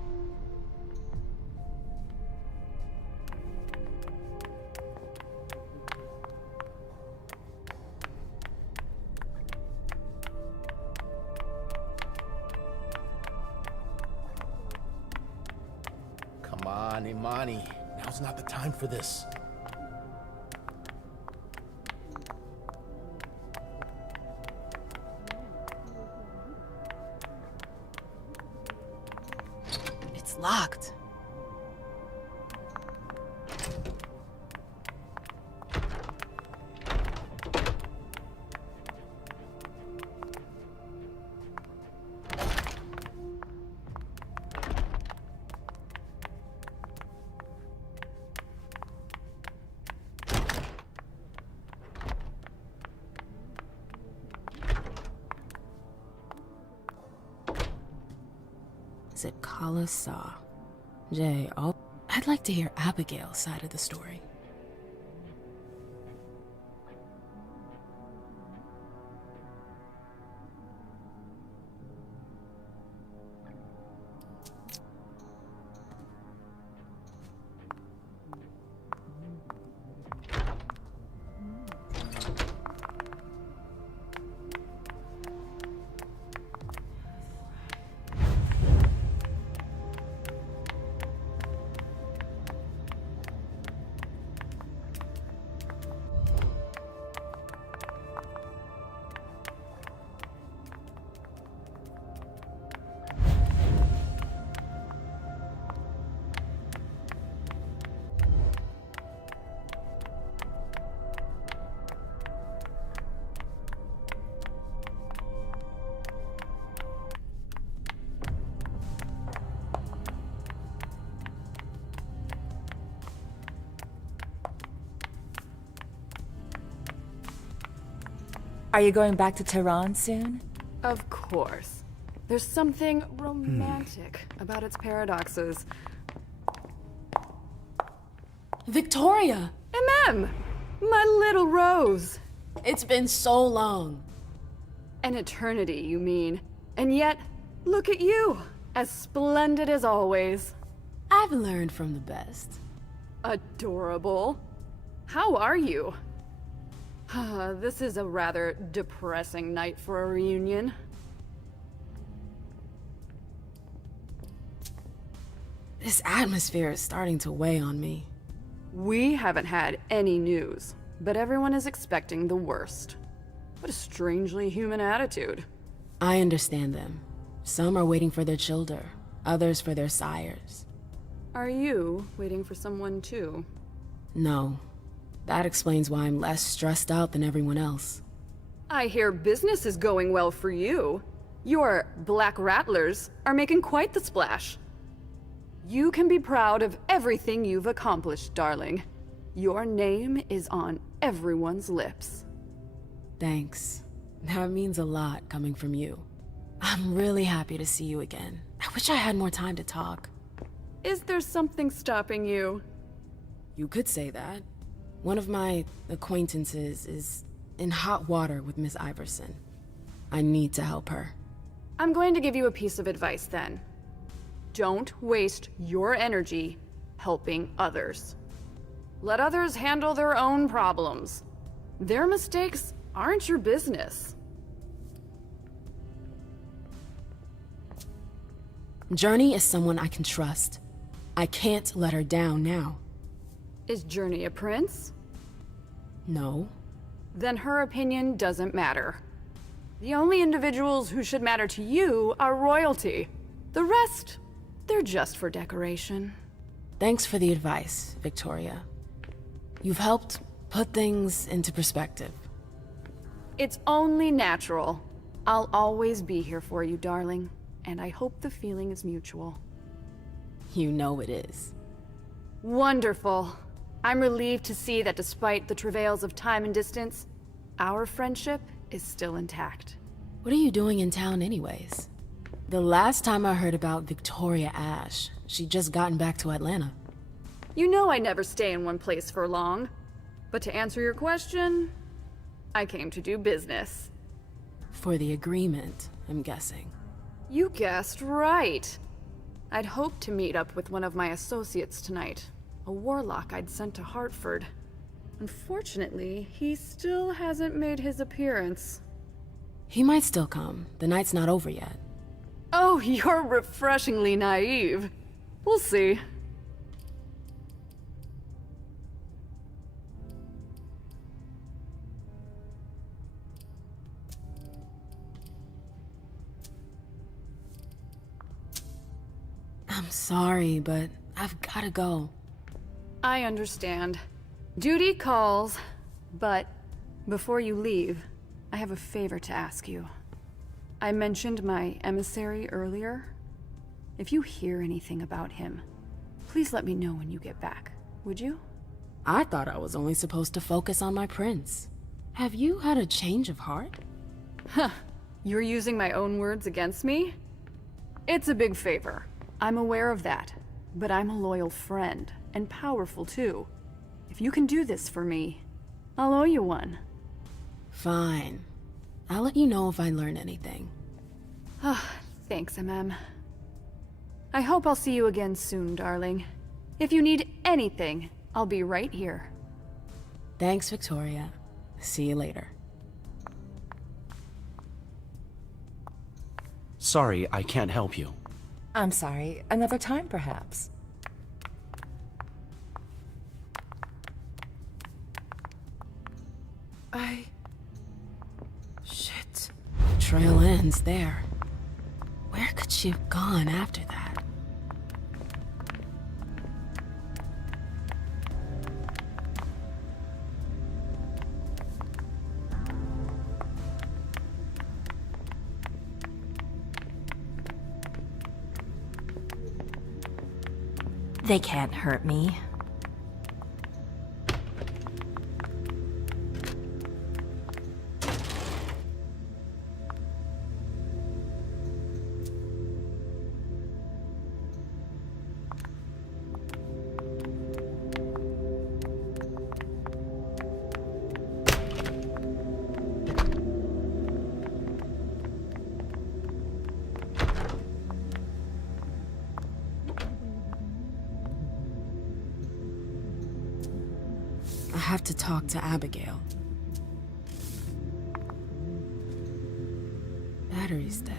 Come on, Imani. Now's not the time for this. It's locked. Zipkala Saw. Jay, I'd like to hear Abigail's side of the story. Are you going back to Tehran soon? Of course. There's something romantic about its paradoxes. Victoria! MM! My little rose! It's been so long. An eternity, you mean. And yet, look at you! As splendid as always. I've learned from the best. Adorable. How are you? This is a rather depressing night for a reunion. This atmosphere is starting to weigh on me. We haven't had any news, but everyone is expecting the worst. What a strangely human attitude. I understand them. Some are waiting for their children, others for their sires. Are you waiting for someone too? No. That explains why I'm less stressed out than everyone else. I hear business is going well for you. Your Black Rattlers are making quite the splash. You can be proud of everything you've accomplished, darling. Your name is on everyone's lips. Thanks. That means a lot coming from you. I'm really happy to see you again. I wish I had more time to talk. Is there something stopping you? You could say that. One of my acquaintances is in hot water with Miss Iverson. I need to help her. I'm going to give you a piece of advice then. Don't waste your energy helping others. Let others handle their own problems. Their mistakes aren't your business. Journey is someone I can trust. I can't let her down now. Is Journey a prince? No. Then her opinion doesn't matter. The only individuals who should matter to you are royalty. The rest, they're just for decoration. Thanks for the advice, Victoria. You've helped put things into perspective. It's only natural. I'll always be here for you, darling. And I hope the feeling is mutual. You know it is. Wonderful. I'm relieved to see that despite the travails of time and distance, our friendship is still intact. What are you doing in town anyways? The last time I heard about Victoria Ash, she'd just gotten back to Atlanta. You know I never stay in one place for long. But to answer your question, I came to do business. For the agreement, I'm guessing. You guessed right. I'd hoped to meet up with one of my associates tonight. A warlock I'd sent to Hartford. Unfortunately, he still hasn't made his appearance. He might still come. The night's not over yet. Oh, you're refreshingly naive. We'll see. I'm sorry, but I've gotta go. I understand. Duty calls, but before you leave, I have a favor to ask you. I mentioned my emissary earlier. If you hear anything about him, please let me know when you get back, would you? I thought I was only supposed to focus on my prince. Have you had a change of heart? Huh. You're using my own words against me? It's a big favor. I'm aware of that. But I'm a loyal friend, and powerful too. If you can do this for me, I'll owe you one. Fine. I'll let you know if I learn anything. Thanks, MM. I hope I'll see you again soon, darling. If you need anything, I'll be right here. Thanks, Victoria. See you later. Sorry, I can't help you. I'm sorry. Another time, perhaps. Shit. Trail ends there. Where could she have gone after that? They can't hurt me. I have to talk to Abigail. Battery's dead.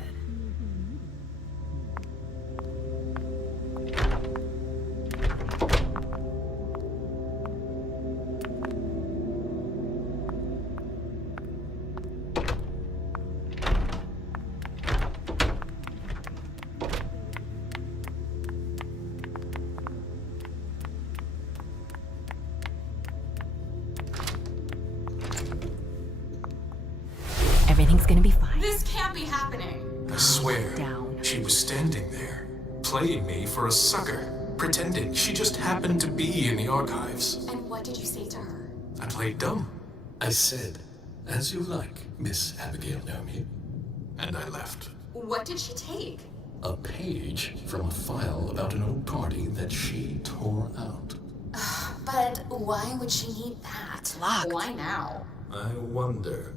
Everything's gonna be fine. This can't be happening. I swear, Down. she was standing there, playing me for a sucker, pretending she just happened to be in the archives. And what did you say to her? I played dumb. I said, "As you like, Miss Abigail Naomi." And I left. What did she take? A page from a file about an old party that she tore out. But why would she need that? Locked. Why now? I wonder.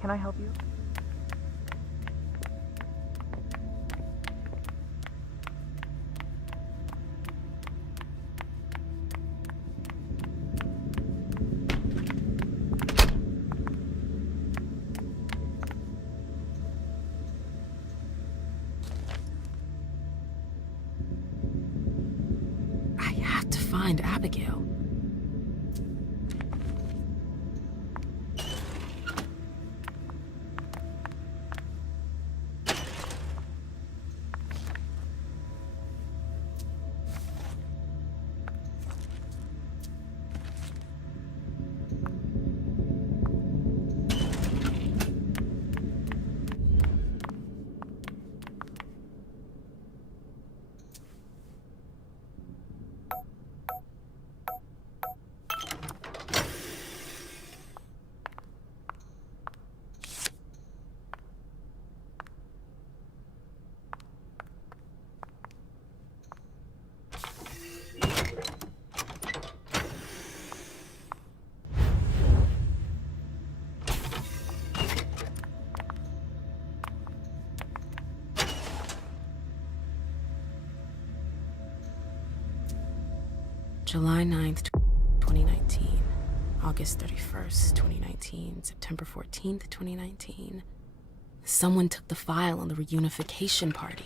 Can I help you? I have to find Abigail. July 9th, 2019. August 31st, 2019. September 14th, 2019. Someone took the file on the reunification party.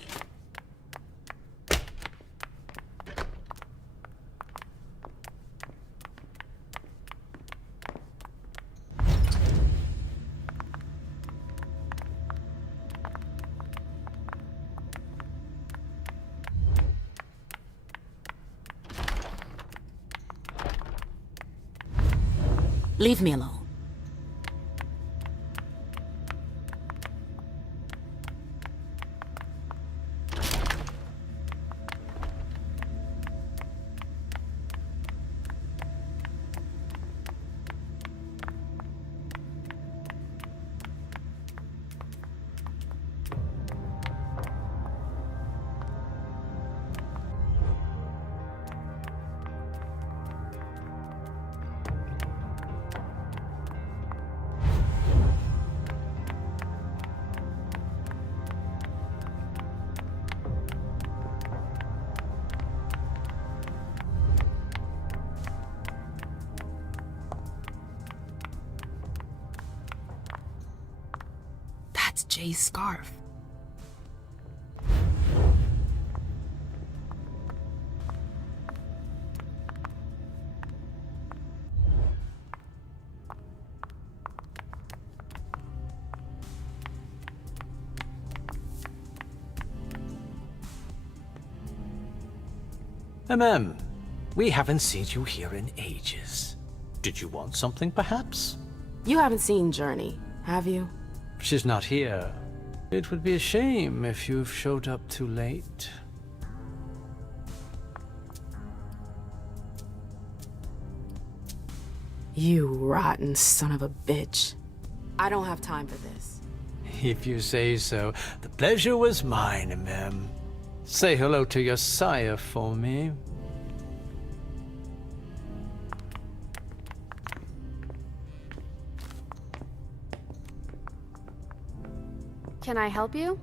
Leave me alone. That's Jay's scarf. We haven't seen you here in ages. Did you want something, perhaps? You haven't seen Journey, have you? She's not here. It would be a shame if you've showed up too late. You rotten son of a bitch. I don't have time for this. If you say so. The pleasure was mine, Mem. Say hello to your sire for me. Can I help you?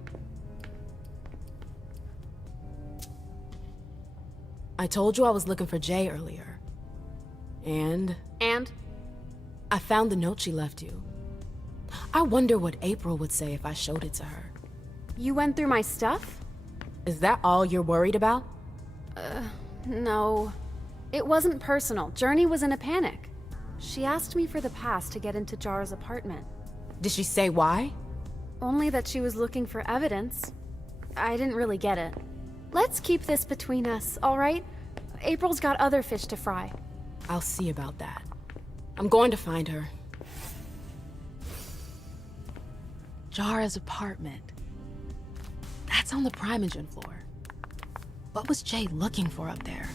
I told you I was looking for Jay earlier. And? I found the note she left you. I wonder what April would say if I showed it to her. You went through my stuff? Is that all you're worried about? No. It wasn't personal. Journey was in a panic. She asked me for the pass to get into Jara's apartment. Did she say why? Only that she was looking for evidence. I didn't really get it. Let's keep this between us, all right? April's got other fish to fry. I'll see about that. I'm going to find her. Jara's apartment. That's on the Primogen floor. What was Jay looking for up there?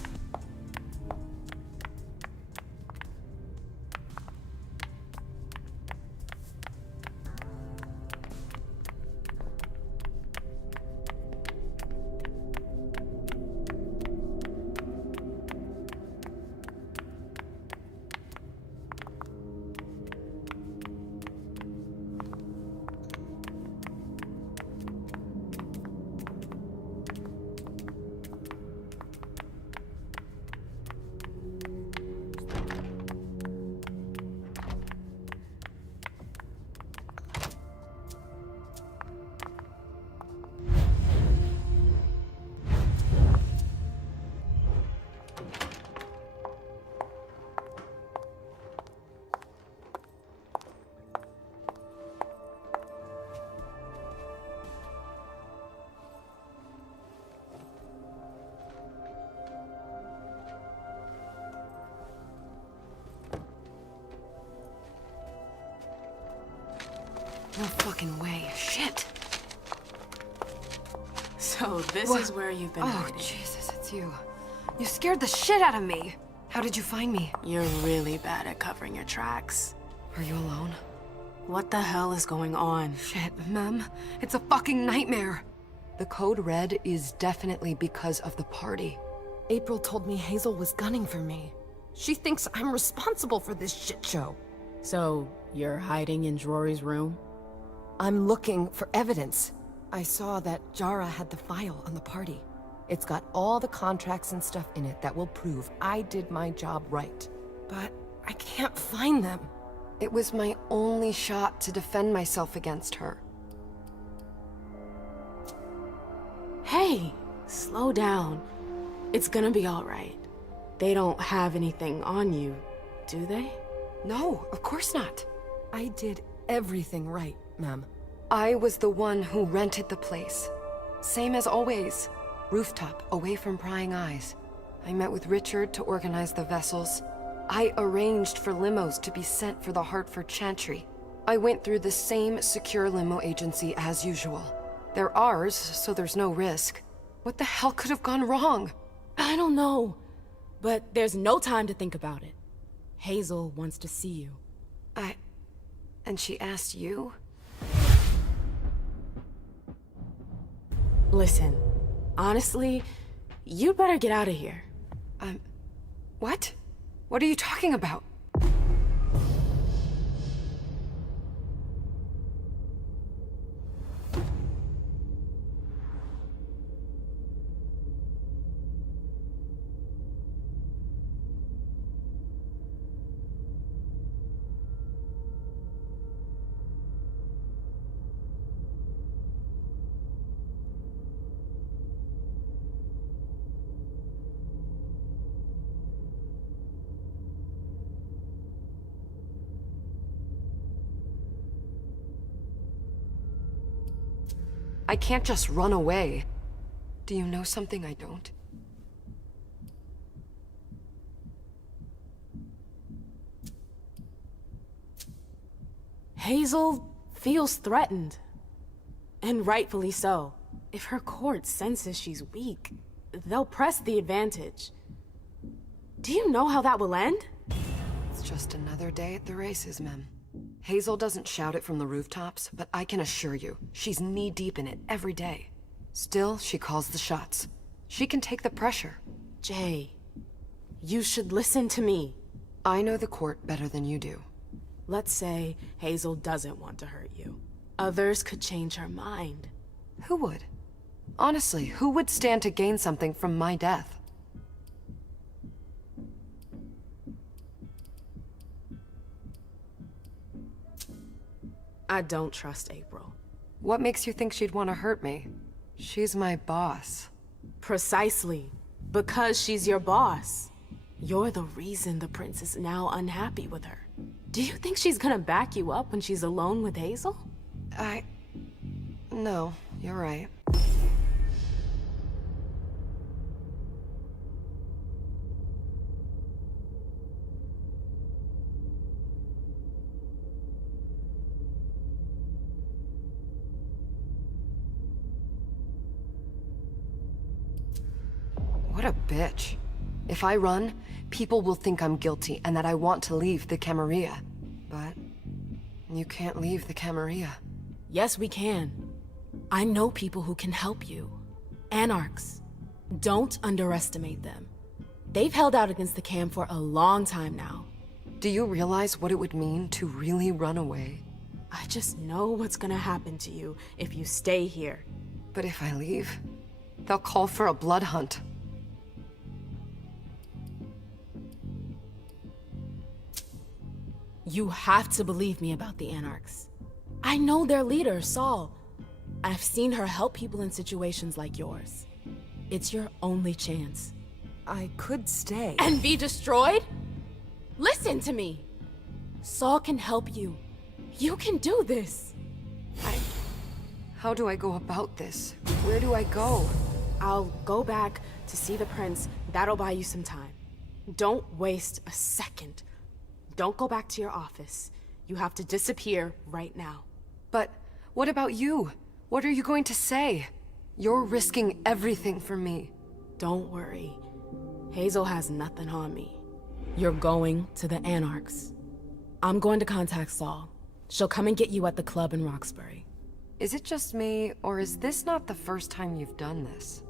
No fucking way. Shit. So this is where you've been Oh, hiding. Jesus, it's you. You scared the shit out of me. How did you find me? You're really bad at covering your tracks. Are you alone? What the hell is going on? Shit, Mem. It's a fucking nightmare. The code red is definitely because of the party. April told me Hazel was gunning for me. She thinks I'm responsible for this shit show. So, you're hiding in Drury's room? I'm looking for evidence. I saw that Jara had the file on the party. It's got all the contracts and stuff in it that will prove I did my job right. But I can't find them. It was my only shot to defend myself against her. Hey, slow down. It's gonna be all right. They don't have anything on you, do they? No, of course not. I did everything right, ma'am. I was the one who rented the place. Same as always. Rooftop, away from prying eyes. I met with Richard to organize the vessels. I arranged for limos to be sent for the Hartford Chantry. I went through the same secure limo agency as usual. They're ours, so there's no risk. What the hell could have gone wrong? I don't know, but there's no time to think about it. Hazel wants to see you. And she asked you? Listen, honestly, you'd better get out of here. What? What are you talking about? I can't just run away. Do you know something I don't? Hazel feels threatened. And rightfully so. If her court senses she's weak, they'll press the advantage. Do you know how that will end? It's just another day at the races, ma'am. Hazel doesn't shout it from the rooftops, but I can assure you, she's knee-deep in it every day. Still, she calls the shots. She can take the pressure. Jay, you should listen to me. I know the court better than you do. Let's say Hazel doesn't want to hurt you. Others could change her mind. Who would? Honestly, who would stand to gain something from my death? I don't trust April. What makes you think she'd want to hurt me? She's my boss. Precisely. Because she's your boss. You're the reason the prince is now unhappy with her. Do you think she's gonna back you up when she's alone with Hazel? No, you're right. What a bitch. If I run, people will think I'm guilty and that I want to leave the Camarilla. But you can't leave the Camarilla. Yes, we can. I know people who can help you. Anarchs. Don't underestimate them. They've held out against the Cam for a long time now. Do you realize what it would mean to really run away? I just know what's gonna happen to you if you stay here. But if I leave, they'll call for a blood hunt. You have to believe me about the Anarchs. I know their leader, Saul. I've seen her help people in situations like yours. It's your only chance. I could stay. And be destroyed? Listen to me. Saul can help you. You can do this. How do I go about this? Where do I go? I'll go back to see the prince. That'll buy you some time. Don't waste a second. Don't go back to your office. You have to disappear right now. But what about you? What are you going to say? You're risking everything for me. Don't worry. Hazel has nothing on me. You're going to the Anarchs. I'm going to contact Saul. She'll come and get you at the club in Roxbury. Is it just me, or is this not the first time you've done this?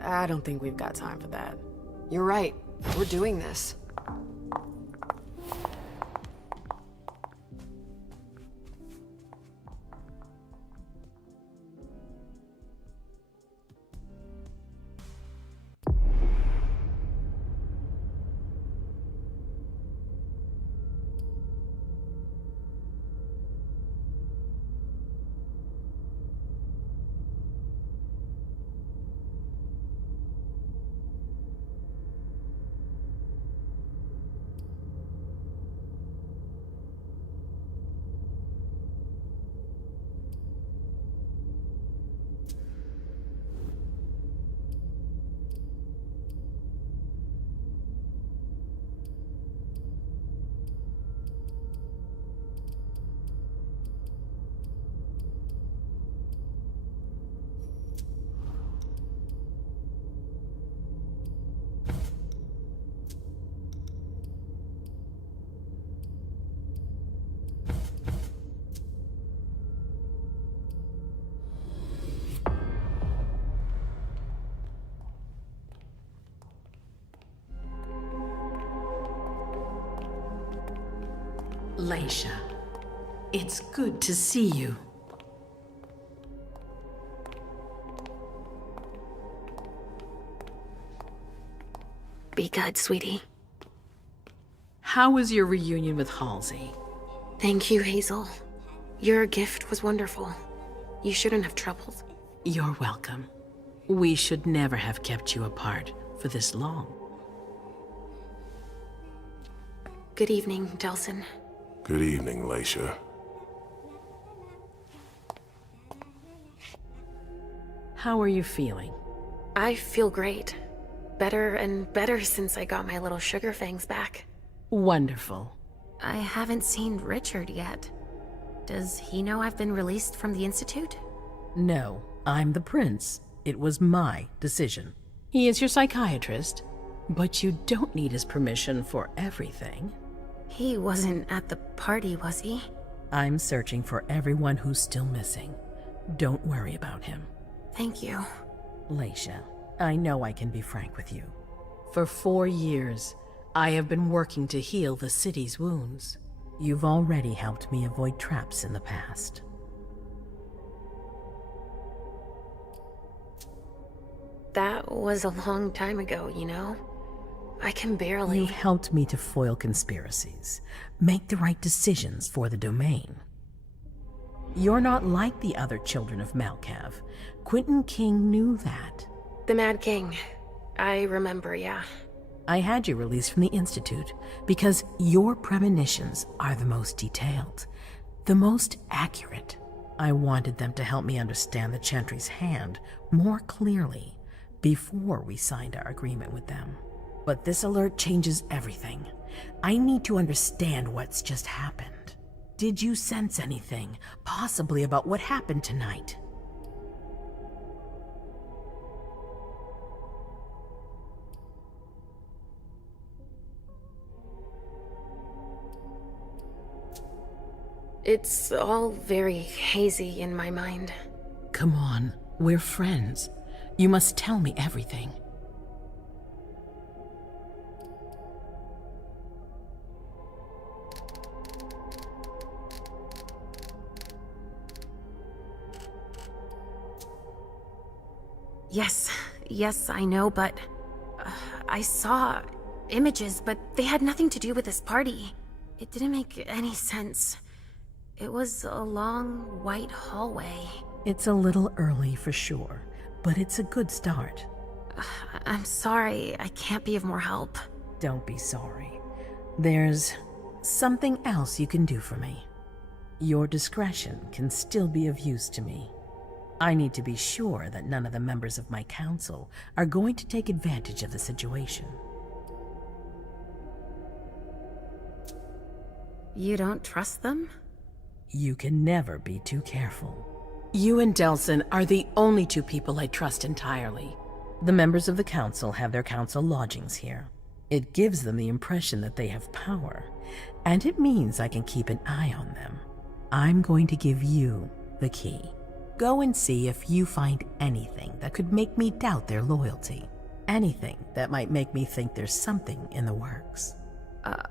I don't think we've got time for that. You're right. We're doing this. Leisha, it's good to see you. Be good, sweetie. How was your reunion with Halsey? Thank you, Hazel. Your gift was wonderful. You shouldn't have troubled. You're welcome. We should never have kept you apart for this long. Good evening, Delsin. Good evening, Leisha. How are you feeling? I feel great. Better and better since I got my little sugar fangs back. Wonderful. I haven't seen Richard yet. Does he know I've been released from the Institute? No, I'm the prince. It was my decision. He is your psychiatrist, but you don't need his permission for everything. He wasn't at the party, was he? I'm searching for everyone who's still missing. Don't worry about him. Thank you. Leisha, I know I can be frank with you. For 4 years, I have been working to heal the city's wounds. You've already helped me avoid traps in the past. That was a long time ago, you know? I can barely... You've helped me to foil conspiracies, make the right decisions for the domain. You're not like the other children of Malkav. Quentin King knew that. The Mad King. I remember, yeah. I had you released from the Institute because your premonitions are the most detailed, the most accurate. I wanted them to help me understand the Chantry's hand more clearly before we signed our agreement with them. But this alert changes everything. I need to understand what's just happened. Did you sense anything, possibly about what happened tonight? It's all very hazy in my mind. Come on, we're friends. You must tell me everything. Yes, I know, but... I saw images, but they had nothing to do with this party. It didn't make any sense. It was a long, white hallway. It's a little early for sure, but it's a good start. I'm sorry, I can't be of more help. Don't be sorry. There's something else you can do for me. Your discretion can still be of use to me. I need to be sure that none of the members of my council are going to take advantage of the situation. You don't trust them? You can never be too careful. You and Delsin are the only two people I trust entirely. The members of the council have their council lodgings here. It gives them the impression that they have power, and it means I can keep an eye on them. I'm going to give you the key. Go and see if you find anything that could make me doubt their loyalty. Anything that might make me think there's something in the works.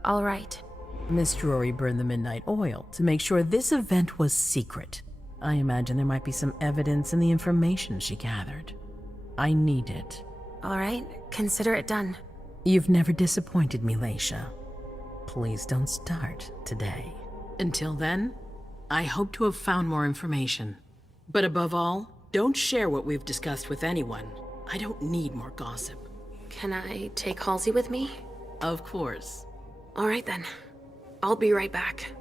All right. Miss Drury burned the midnight oil to make sure this event was secret. I imagine there might be some evidence in the information she gathered. I need it. All right, consider it done. You've never disappointed me, Leisha. Please don't start today. Until then, I hope to have found more information. But above all, don't share what we've discussed with anyone. I don't need more gossip. Can I take Halsey with me? Of course. All right then. I'll be right back.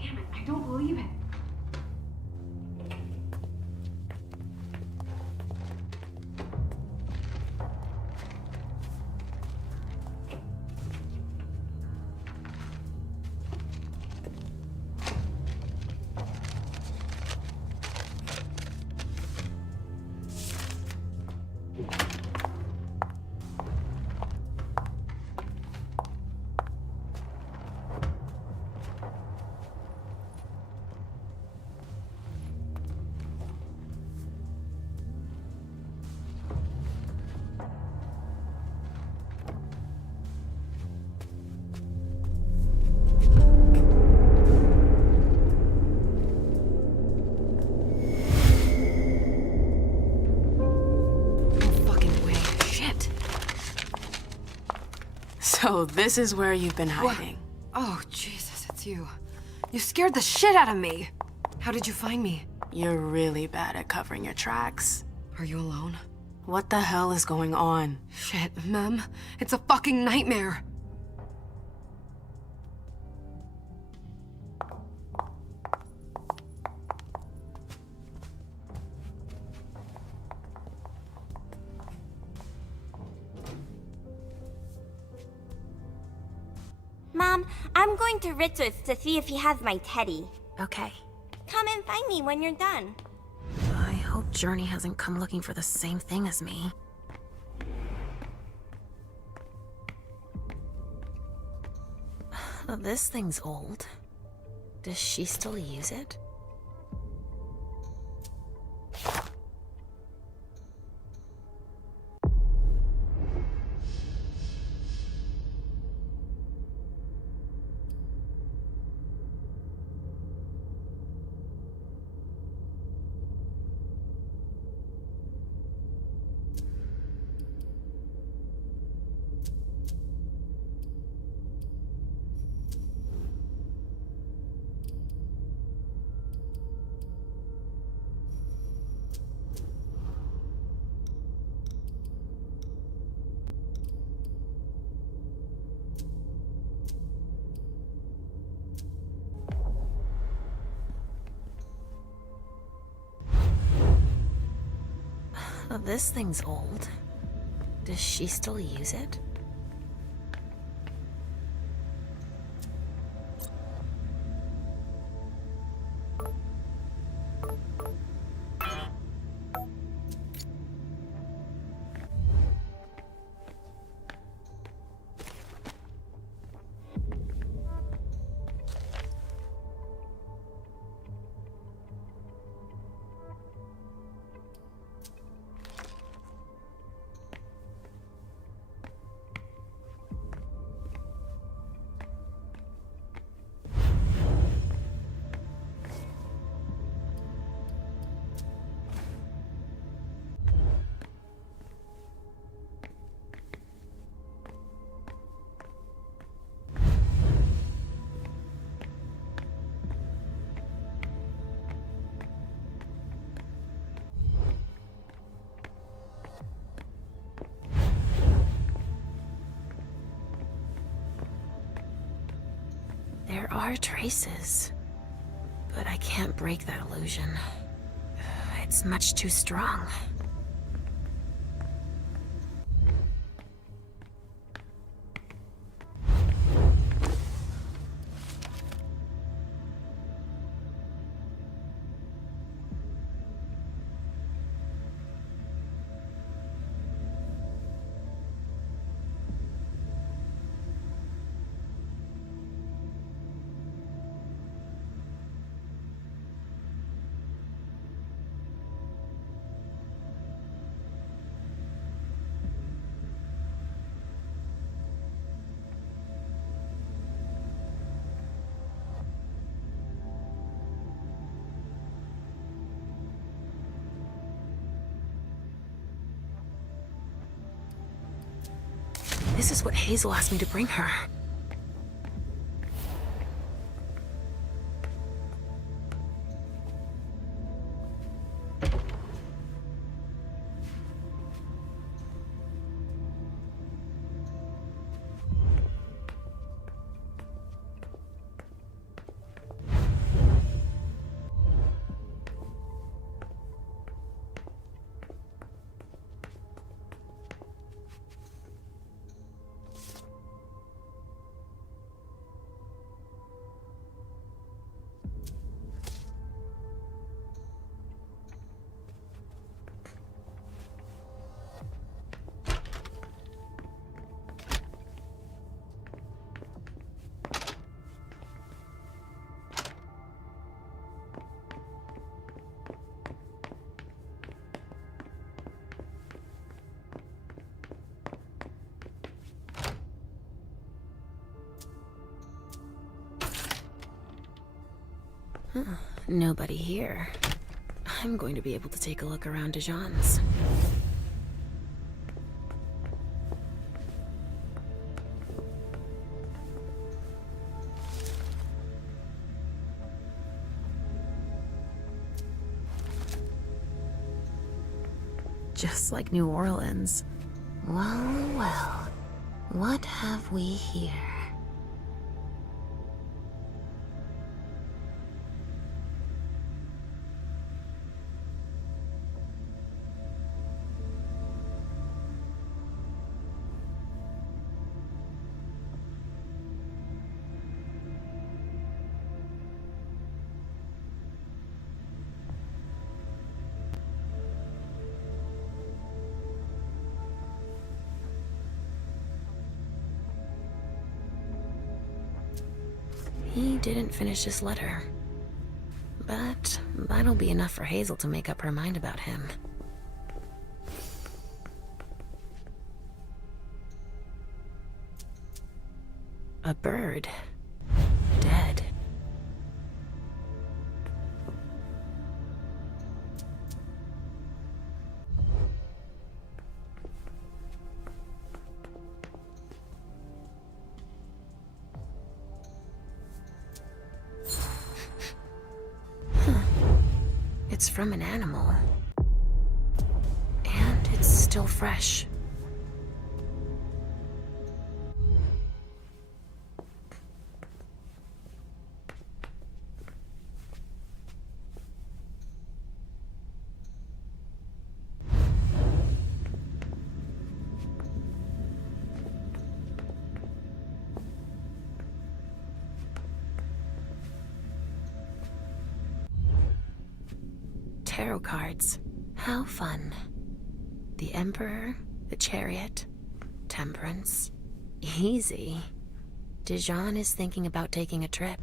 Damn it, I don't believe it. So this is where you've been hiding. Oh, Jesus, it's you. You scared the shit out of me. How did you find me? You're really bad at covering your tracks. Are you alone? What the hell is going on? Shit, Mem. It's a fucking nightmare. Mom, I'm going to Richard's to see if he has my teddy. Okay. Come and find me when you're done. I hope Journey hasn't come looking for the same thing as me. This thing's old. Does she still use it? This thing's old. Does she still use it? There are traces, but I can't break that illusion. It's much too strong. This is what Hazel asked me to bring her. Nobody here. I'm going to be able to take a look around Dijon's. just like New Orleans. Well, well. What have we here? He didn't finish his letter. But that'll be enough for Hazel to make up her mind about him. A bird. Dead. It's from an animal. And it's still fresh. Tarot cards. How fun. The Emperor, the Chariot, Temperance. Easy. Dijon is thinking about taking a trip.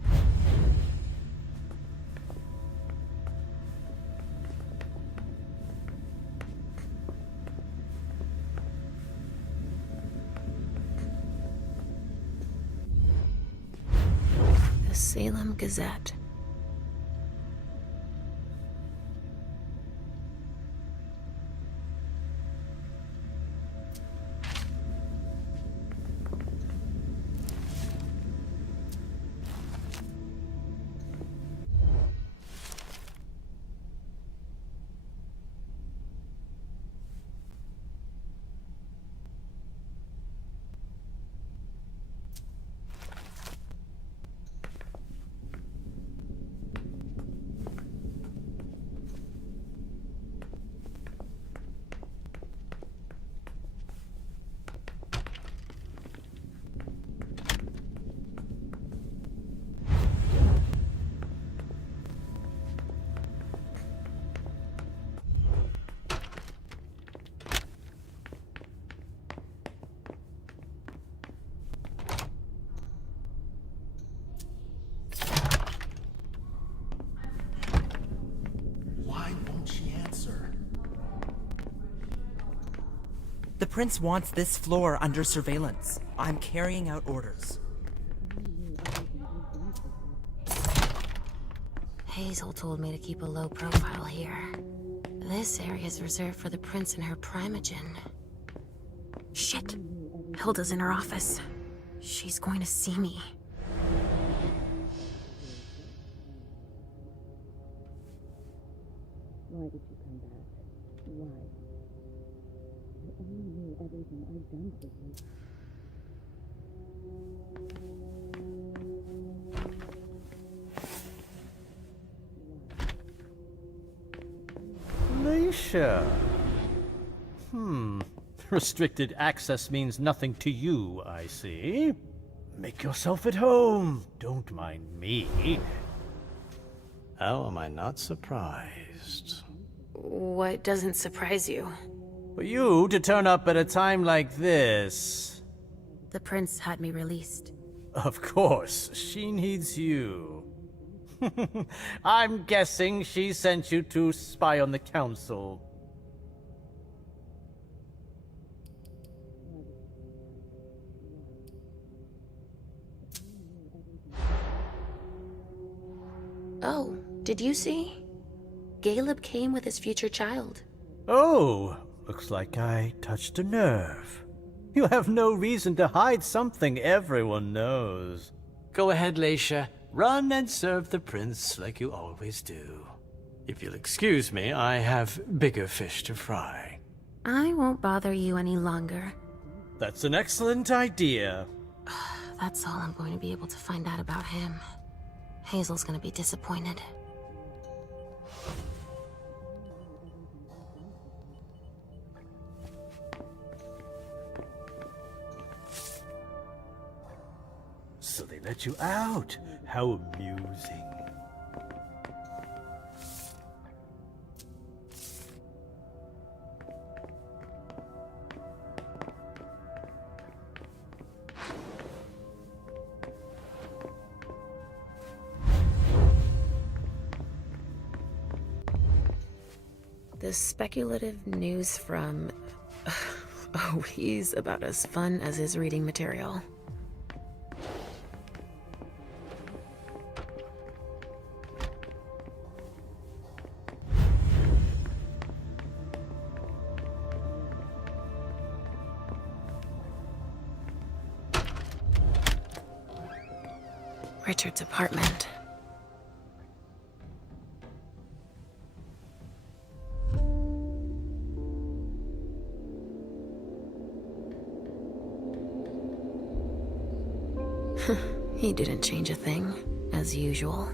The Salem Gazette. The prince wants this floor under surveillance. I'm carrying out orders. Hazel told me to keep a low profile here. This area is reserved for the prince and her primogen. Shit. Hilda's in her office. She's going to see me. Why did you come back? Why? You only knew everything I've done for you. Leisha. Restricted access means nothing to you, I see. Make yourself at home. Don't mind me. How am I not surprised? What doesn't surprise you? For you to turn up at a time like this. The prince had me released. Of course, she needs you. I'm guessing she sent you to spy on the council. Oh, did you see? Caleb came with his future child. Oh, looks like I touched a nerve. You have no reason to hide something everyone knows. Go ahead, Leisha. Run and serve the prince like you always do. If you'll excuse me, I have bigger fish to fry. I won't bother you any longer. That's an excellent idea. That's all I'm going to be able to find out about him. Hazel's gonna be disappointed. So they let you out. How amusing. The speculative news from... Oh, he's about as fun as his reading material. Richard's apartment. He didn't change a thing, as usual.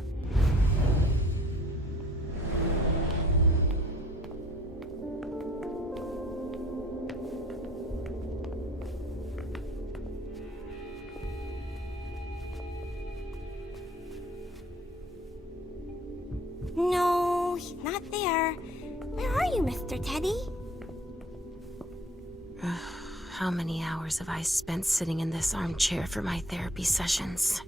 No, he's not there. Where are you, Mr. Teddy? How many hours have I spent sitting in this armchair for my therapy sessions?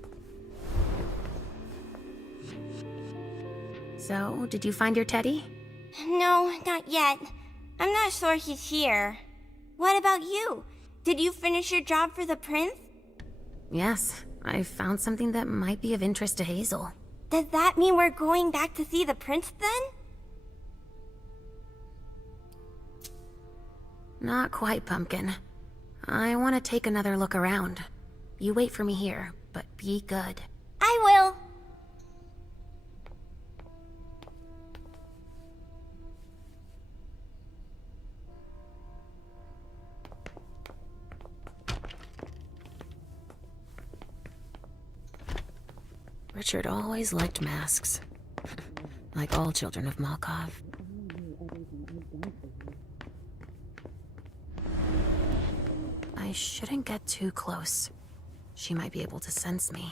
So, did you find your teddy? No, not yet. I'm not sure he's here. What about you? Did you finish your job for the prince? Yes, I found something that might be of interest to Hazel. Does that mean we're going back to see the prince then? Not quite, Pumpkin. I want to take another look around. You wait for me here, but be good. I will. Richard always liked masks. Like all children of Malkov. I shouldn't get too close. She might be able to sense me.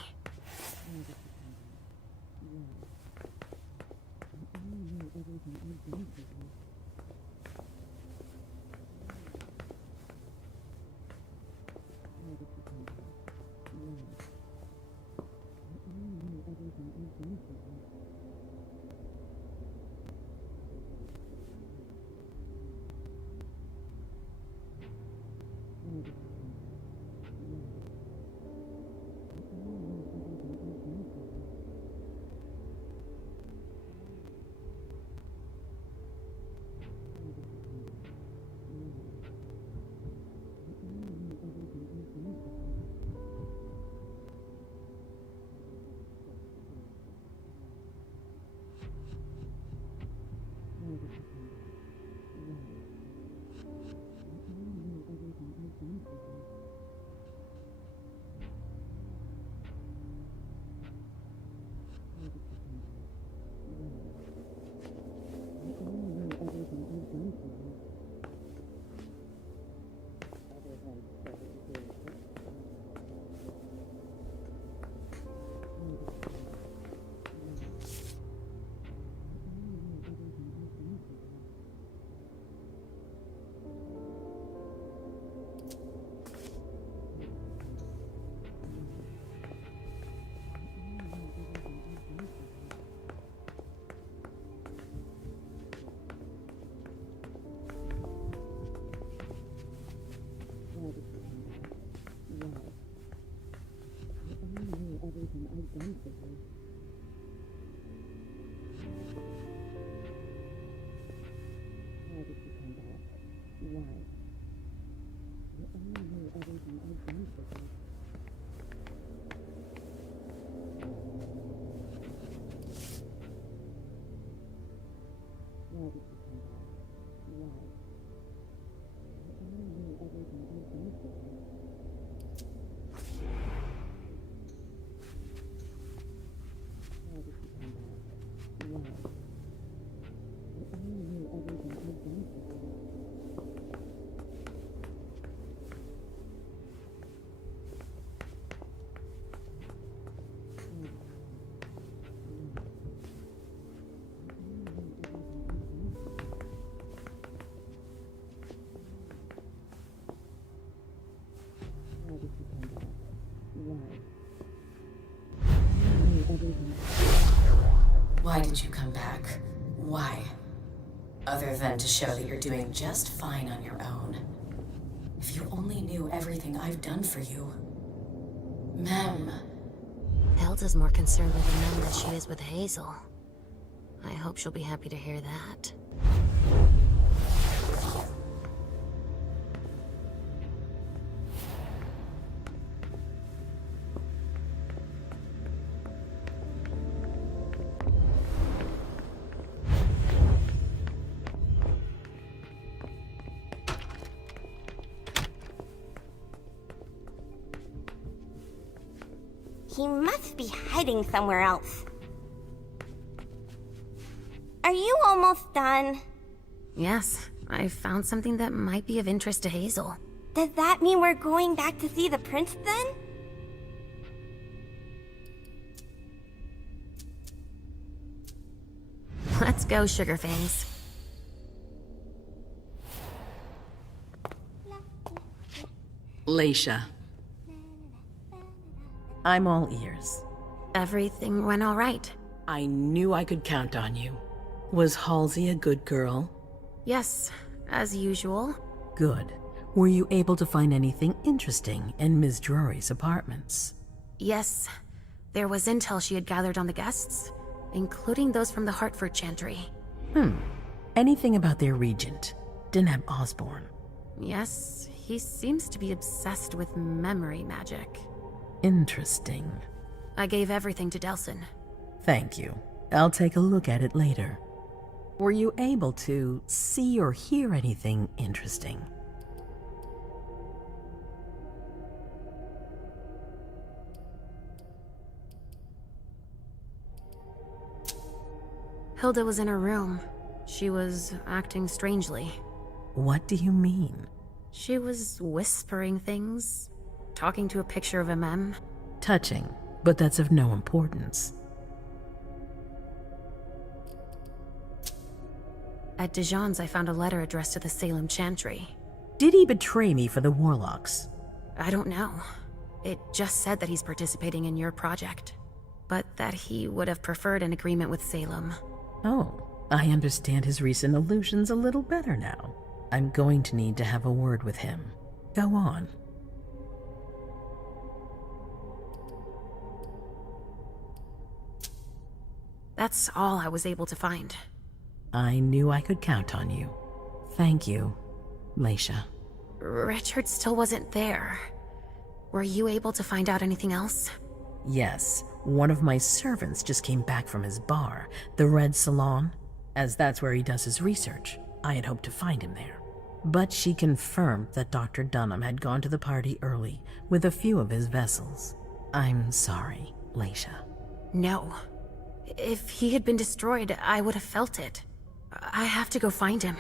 did you come back? Why? Other than to show that you're doing just fine on your own. If you only knew everything I've done for you. Ma'am. Hilda's more concerned with Mem than she is with Hazel. I hope she'll be happy to hear that. He must be hiding somewhere else. Are you almost done? Yes, I found something that might be of interest to Hazel. Does that mean we're going back to see the prince then? Let's go, Sugarfangs. Leisha. I'm all ears. Everything went all right. I knew I could count on you. Was Halsey a good girl? Yes, as usual. Good. Were you able to find anything interesting in Ms. Drury's apartments? Yes, there was intel she had gathered on the guests, including those from the Hartford Chantry. Anything about their regent, Deneb Osborne? Yes, he seems to be obsessed with memory magic. Interesting. I gave everything to Delsin. Thank you. I'll take a look at it later. Were you able to see or hear anything interesting? Hilda was in her room. She was acting strangely. What do you mean? She was whispering things, talking to a picture of a mem. Touching, but that's of no importance. At Dijon's, I found a letter addressed to the Salem Chantry. Did he betray me for the Warlocks? I don't know. It just said that he's participating in your project, but that he would have preferred an agreement with Salem. Oh, I understand his recent allusions a little better now. I'm going to need to have a word with him. Go on. That's all I was able to find. I knew I could count on you. Thank you, Leisha. Richard still wasn't there. Were you able to find out anything else? Yes, one of my servants just came back from his bar, the Red Salon. As that's where he does his research, I had hoped to find him there. But she confirmed that Dr. Dunham had gone to the party early with a few of his vessels. I'm sorry, Leisha. No. If he had been destroyed, I would have felt it. I have to go find him.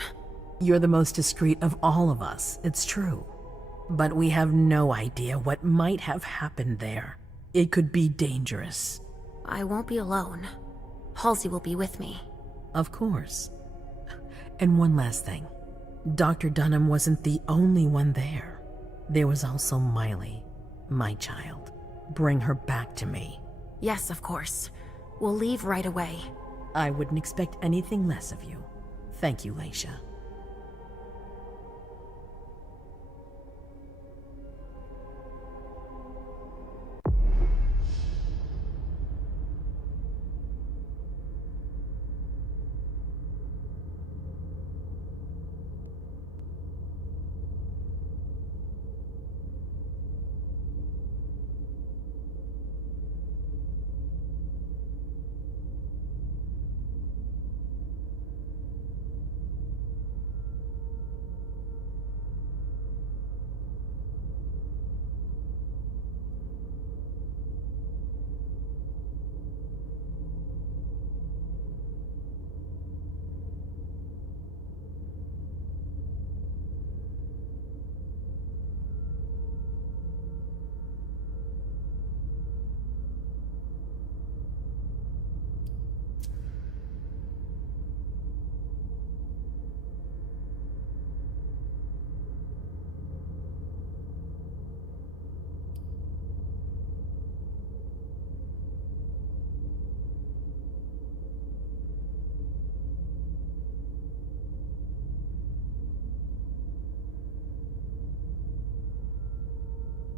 You're the most discreet of all of us, it's true. But we have no idea what might have happened there. It could be dangerous. I won't be alone. Halsey will be with me. Of course. And one last thing. Dr. Dunham wasn't the only one there. There was also Miley, my child. Bring her back to me. Yes, of course. We'll leave right away. I wouldn't expect anything less of you. Thank you, Leisha.